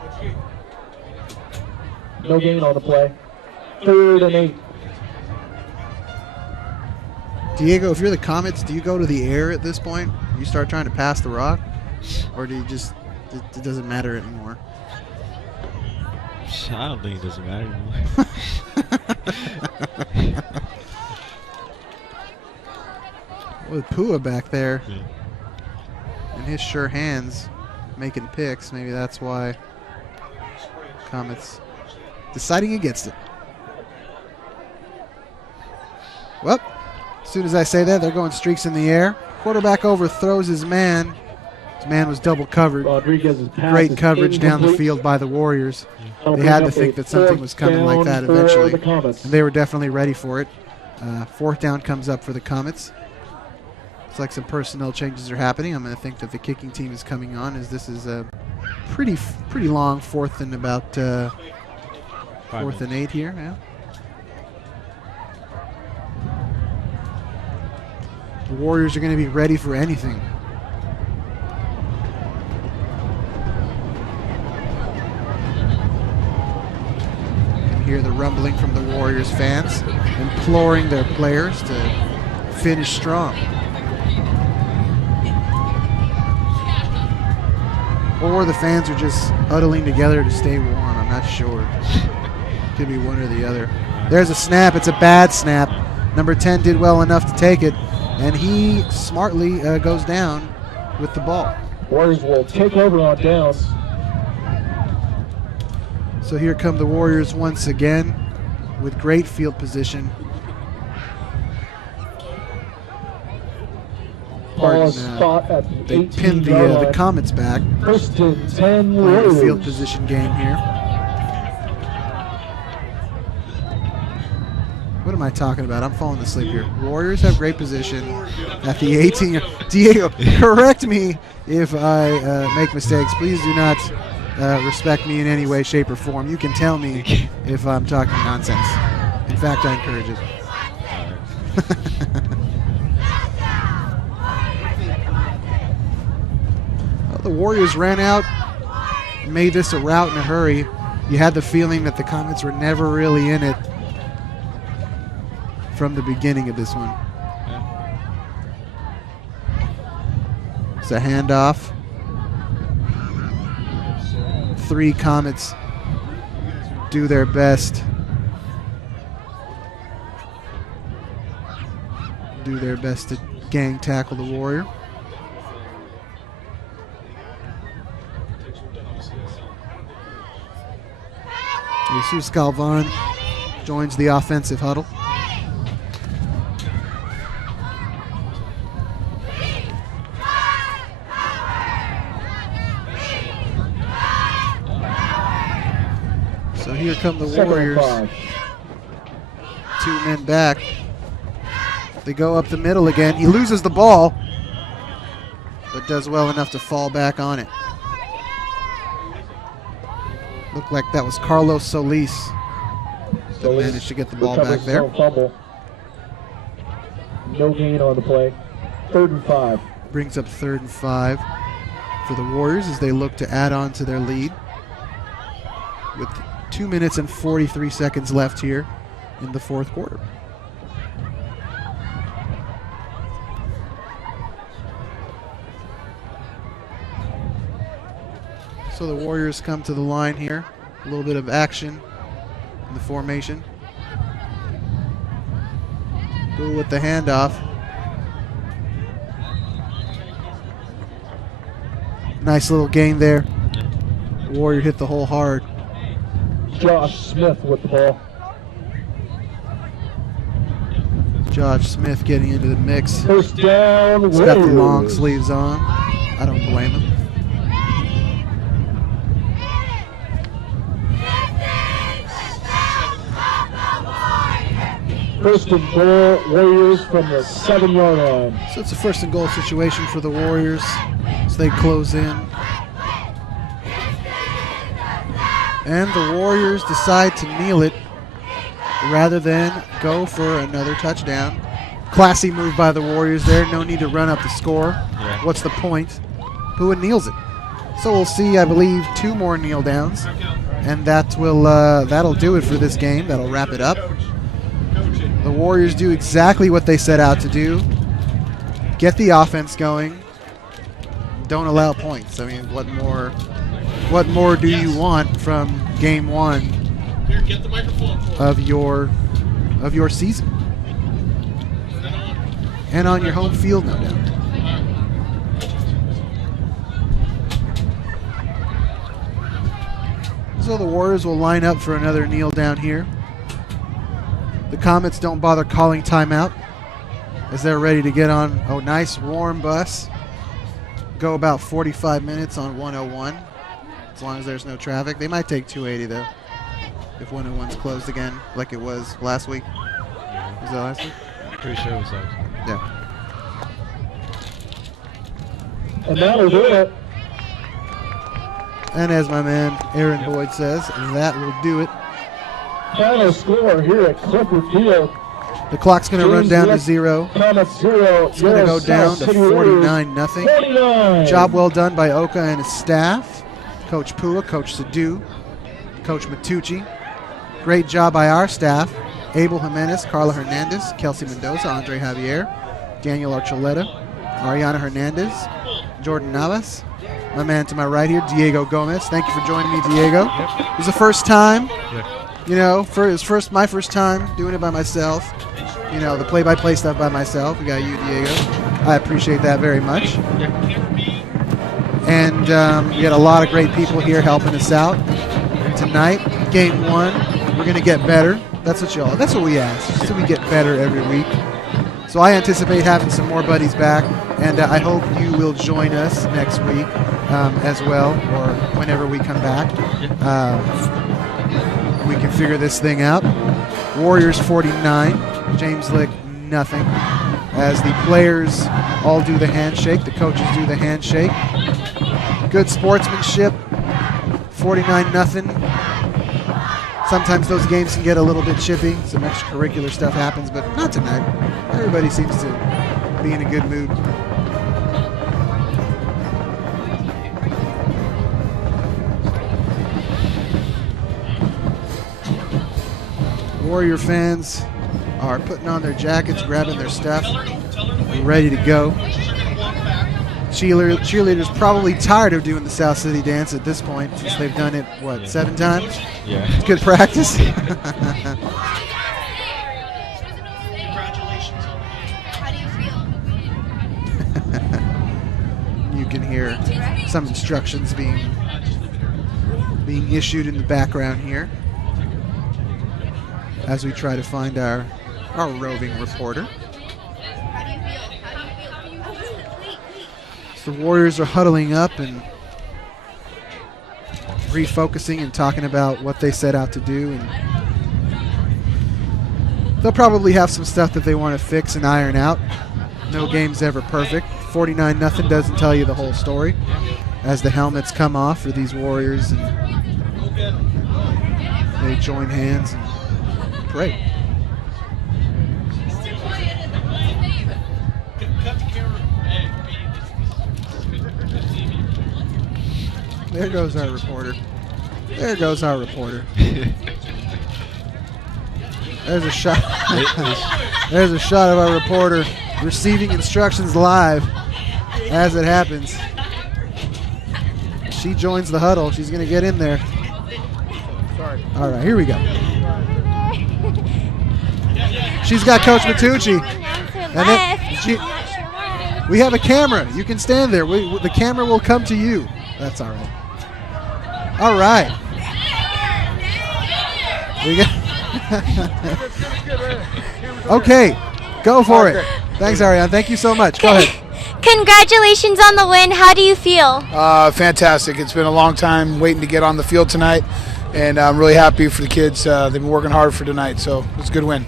No gain on the play. 3rd and 8. Diego, if you're the Comets, do you go to the air at this point? You start trying to pass the rock? Or do you just, it doesn't matter anymore? I don't think it doesn't matter anymore. With Pua back there, in his sure hands, making picks, maybe that's why Comets deciding against it. Well, as soon as I say that, they're going streaks in the air. Quarterback overthrows his man. His man was double covered. Rodriguez's pass Great coverage down the field by the Warriors. They had to think that something was coming like that eventually, and they were definitely ready for it. 4th down comes up for the Comets. Looks like some personnel changes are happening. I'm going to think that the kicking team is coming on, as this is a pretty long 4th and about 4th and 8 here. Yeah. The Warriors are going to be ready for anything. You can hear the rumbling from the Warriors fans, imploring their players to finish strong. Or the fans are just huddling together to stay warm. I'm not sure. Could be one or the other. There's a snap. It's a bad snap. Number 10 did well enough to take it, and he smartly goes down with the ball. Warriors will take over on downs. So here come the Warriors once again with great field position. Ball is caught at the They pinned the Comets back. 1st and 10 Playing a Warriors. field position game here. What am I talking about? I'm falling asleep here. Warriors have great position at the 18. Diego, correct me if I make mistakes. Please do not respect me in any way, shape, or form. You can tell me if I'm talking nonsense. In fact, I encourage it. Well, the Warriors ran out, made this a rout in a hurry. You had the feeling that the Comets were never really in it from the beginning of this one. It's a handoff. 3 Comets do their best. To gang tackle the Warrior. Jesus Galvan joins the offensive huddle. So here come the Warriors. 2 men back. They go up the middle again. He loses the ball, but does well enough to fall back on it. Looked like that was Carlos Solis that managed to get the ball back there. No gain on the play. 3rd and 5. Brings up 3rd and 5 for the Warriors as they look to add on to their lead. With 2 minutes and 43 seconds left here in the 4th quarter. So the Warriors come to the line here. A little bit of action in the formation. Go with the handoff. Nice little gain there. Warrior hit the hole hard. Josh Smith with the ball. Josh Smith getting into the mix. 1st down. He's got the Warriors. long sleeves on. I don't blame him. First and goal, Warriors from the 7-yard line. So it's a 1st and goal situation for the Warriors as they close in. And the Warriors decide to kneel it rather than go for another touchdown. Classy move by the Warriors there. No need to run up the score. Yeah. What's the point? Who kneels it? So we'll see, I believe, 2 more kneel downs. And that will that'll do it for this game. That'll wrap it up. The Warriors do exactly what they set out to do. Get the offense going. Don't allow points. I mean, what more do you want from game 1 Here, get the microphone for of your season? And on your home field, no doubt. So the Warriors will line up for another kneel down here. The Comets don't bother calling timeout as they're ready to get on a nice warm bus. Go about 45 minutes on 101 as long as there's no traffic. They might take 280 though if 101's closed again like it was last week. Was that last week? Pretty sure it was last week. Yeah. And that'll do it. And as my man Aaron Boyd says, that will do it. Final score here at Clifford Field. The clock's going to run down to 0. Comets 0. It's going to go down to 49-0. 49. Job well done by Oka and his staff. Coach Pua, Coach Sadu, Coach Matucci. Great job by our staff. Abel Jimenez, Carla Hernandez, Kelsey Mendoza, Andre Javier, Daniel Archuleta, Ariana Hernandez, Jordan Navas. My man to my right here, Diego Gomez. Thank you for joining me, Diego. It was the first time. Yeah. You know, my first time doing it by myself. You know, the play-by-play stuff by myself. We got you, Diego. I appreciate that very much. And we had a lot of great people here helping us out tonight. Game 1, we're gonna get better. That's what we ask. So we get better every week. So I anticipate having some more buddies back, and I hope you will join us next week as well, or whenever we come back. We can figure this thing out. Warriors 49, James Lick nothing. As the players all do the handshake, the coaches do the handshake. Good sportsmanship, 49-0. Sometimes those games can get a little bit chippy. Some extracurricular stuff happens, but not tonight. Everybody seems to be in a good mood. Warrior fans are putting on their jackets, grabbing their stuff, ready to go. Cheerleaders probably tired of doing the South City dance at this point since they've done it, 7 times? Yeah. It's good practice. Congratulations on the game. You can hear some instructions being issued in the background here as we try to find our roving reporter. So the Warriors are huddling up and refocusing and talking about what they set out to do, and they'll probably have some stuff that they want to fix and iron out. No game's ever perfect. 49-0 doesn't tell you the whole story as the helmets come off for these Warriors and they join hands and pray. There goes our reporter. There goes our reporter. There's a shot. There's a shot of our reporter receiving instructions live as it happens. She joins the huddle. She's going to get in there. Sorry. All right, here we go. She's got Coach Matucci. And then we have a camera. You can stand there. The camera will come to you. That's all right. All right. We got okay, go for it. Thanks, Ariane. Thank you so much. Go ahead. Congratulations on the win. How do you feel? Fantastic. It's been a long time waiting to get on the field tonight, and I'm really happy for the kids. They've been working hard for tonight, so it's a good win.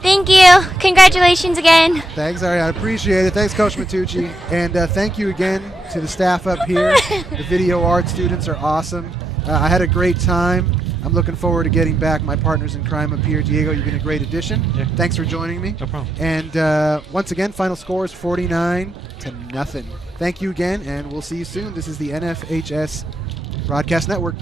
Thank you. Congratulations again. Thanks, Ariane. Appreciate it. Thanks, Coach Matucci. And thank you again to the staff up here. The video art students are awesome. I had a great time. I'm looking forward to getting back my partners in crime up here. Diego, you've been a great addition. Yeah. Thanks for joining me. No problem. And once again, final score is 49-0. Thank you again, and we'll see you soon. This is the NFHS Broadcast Network.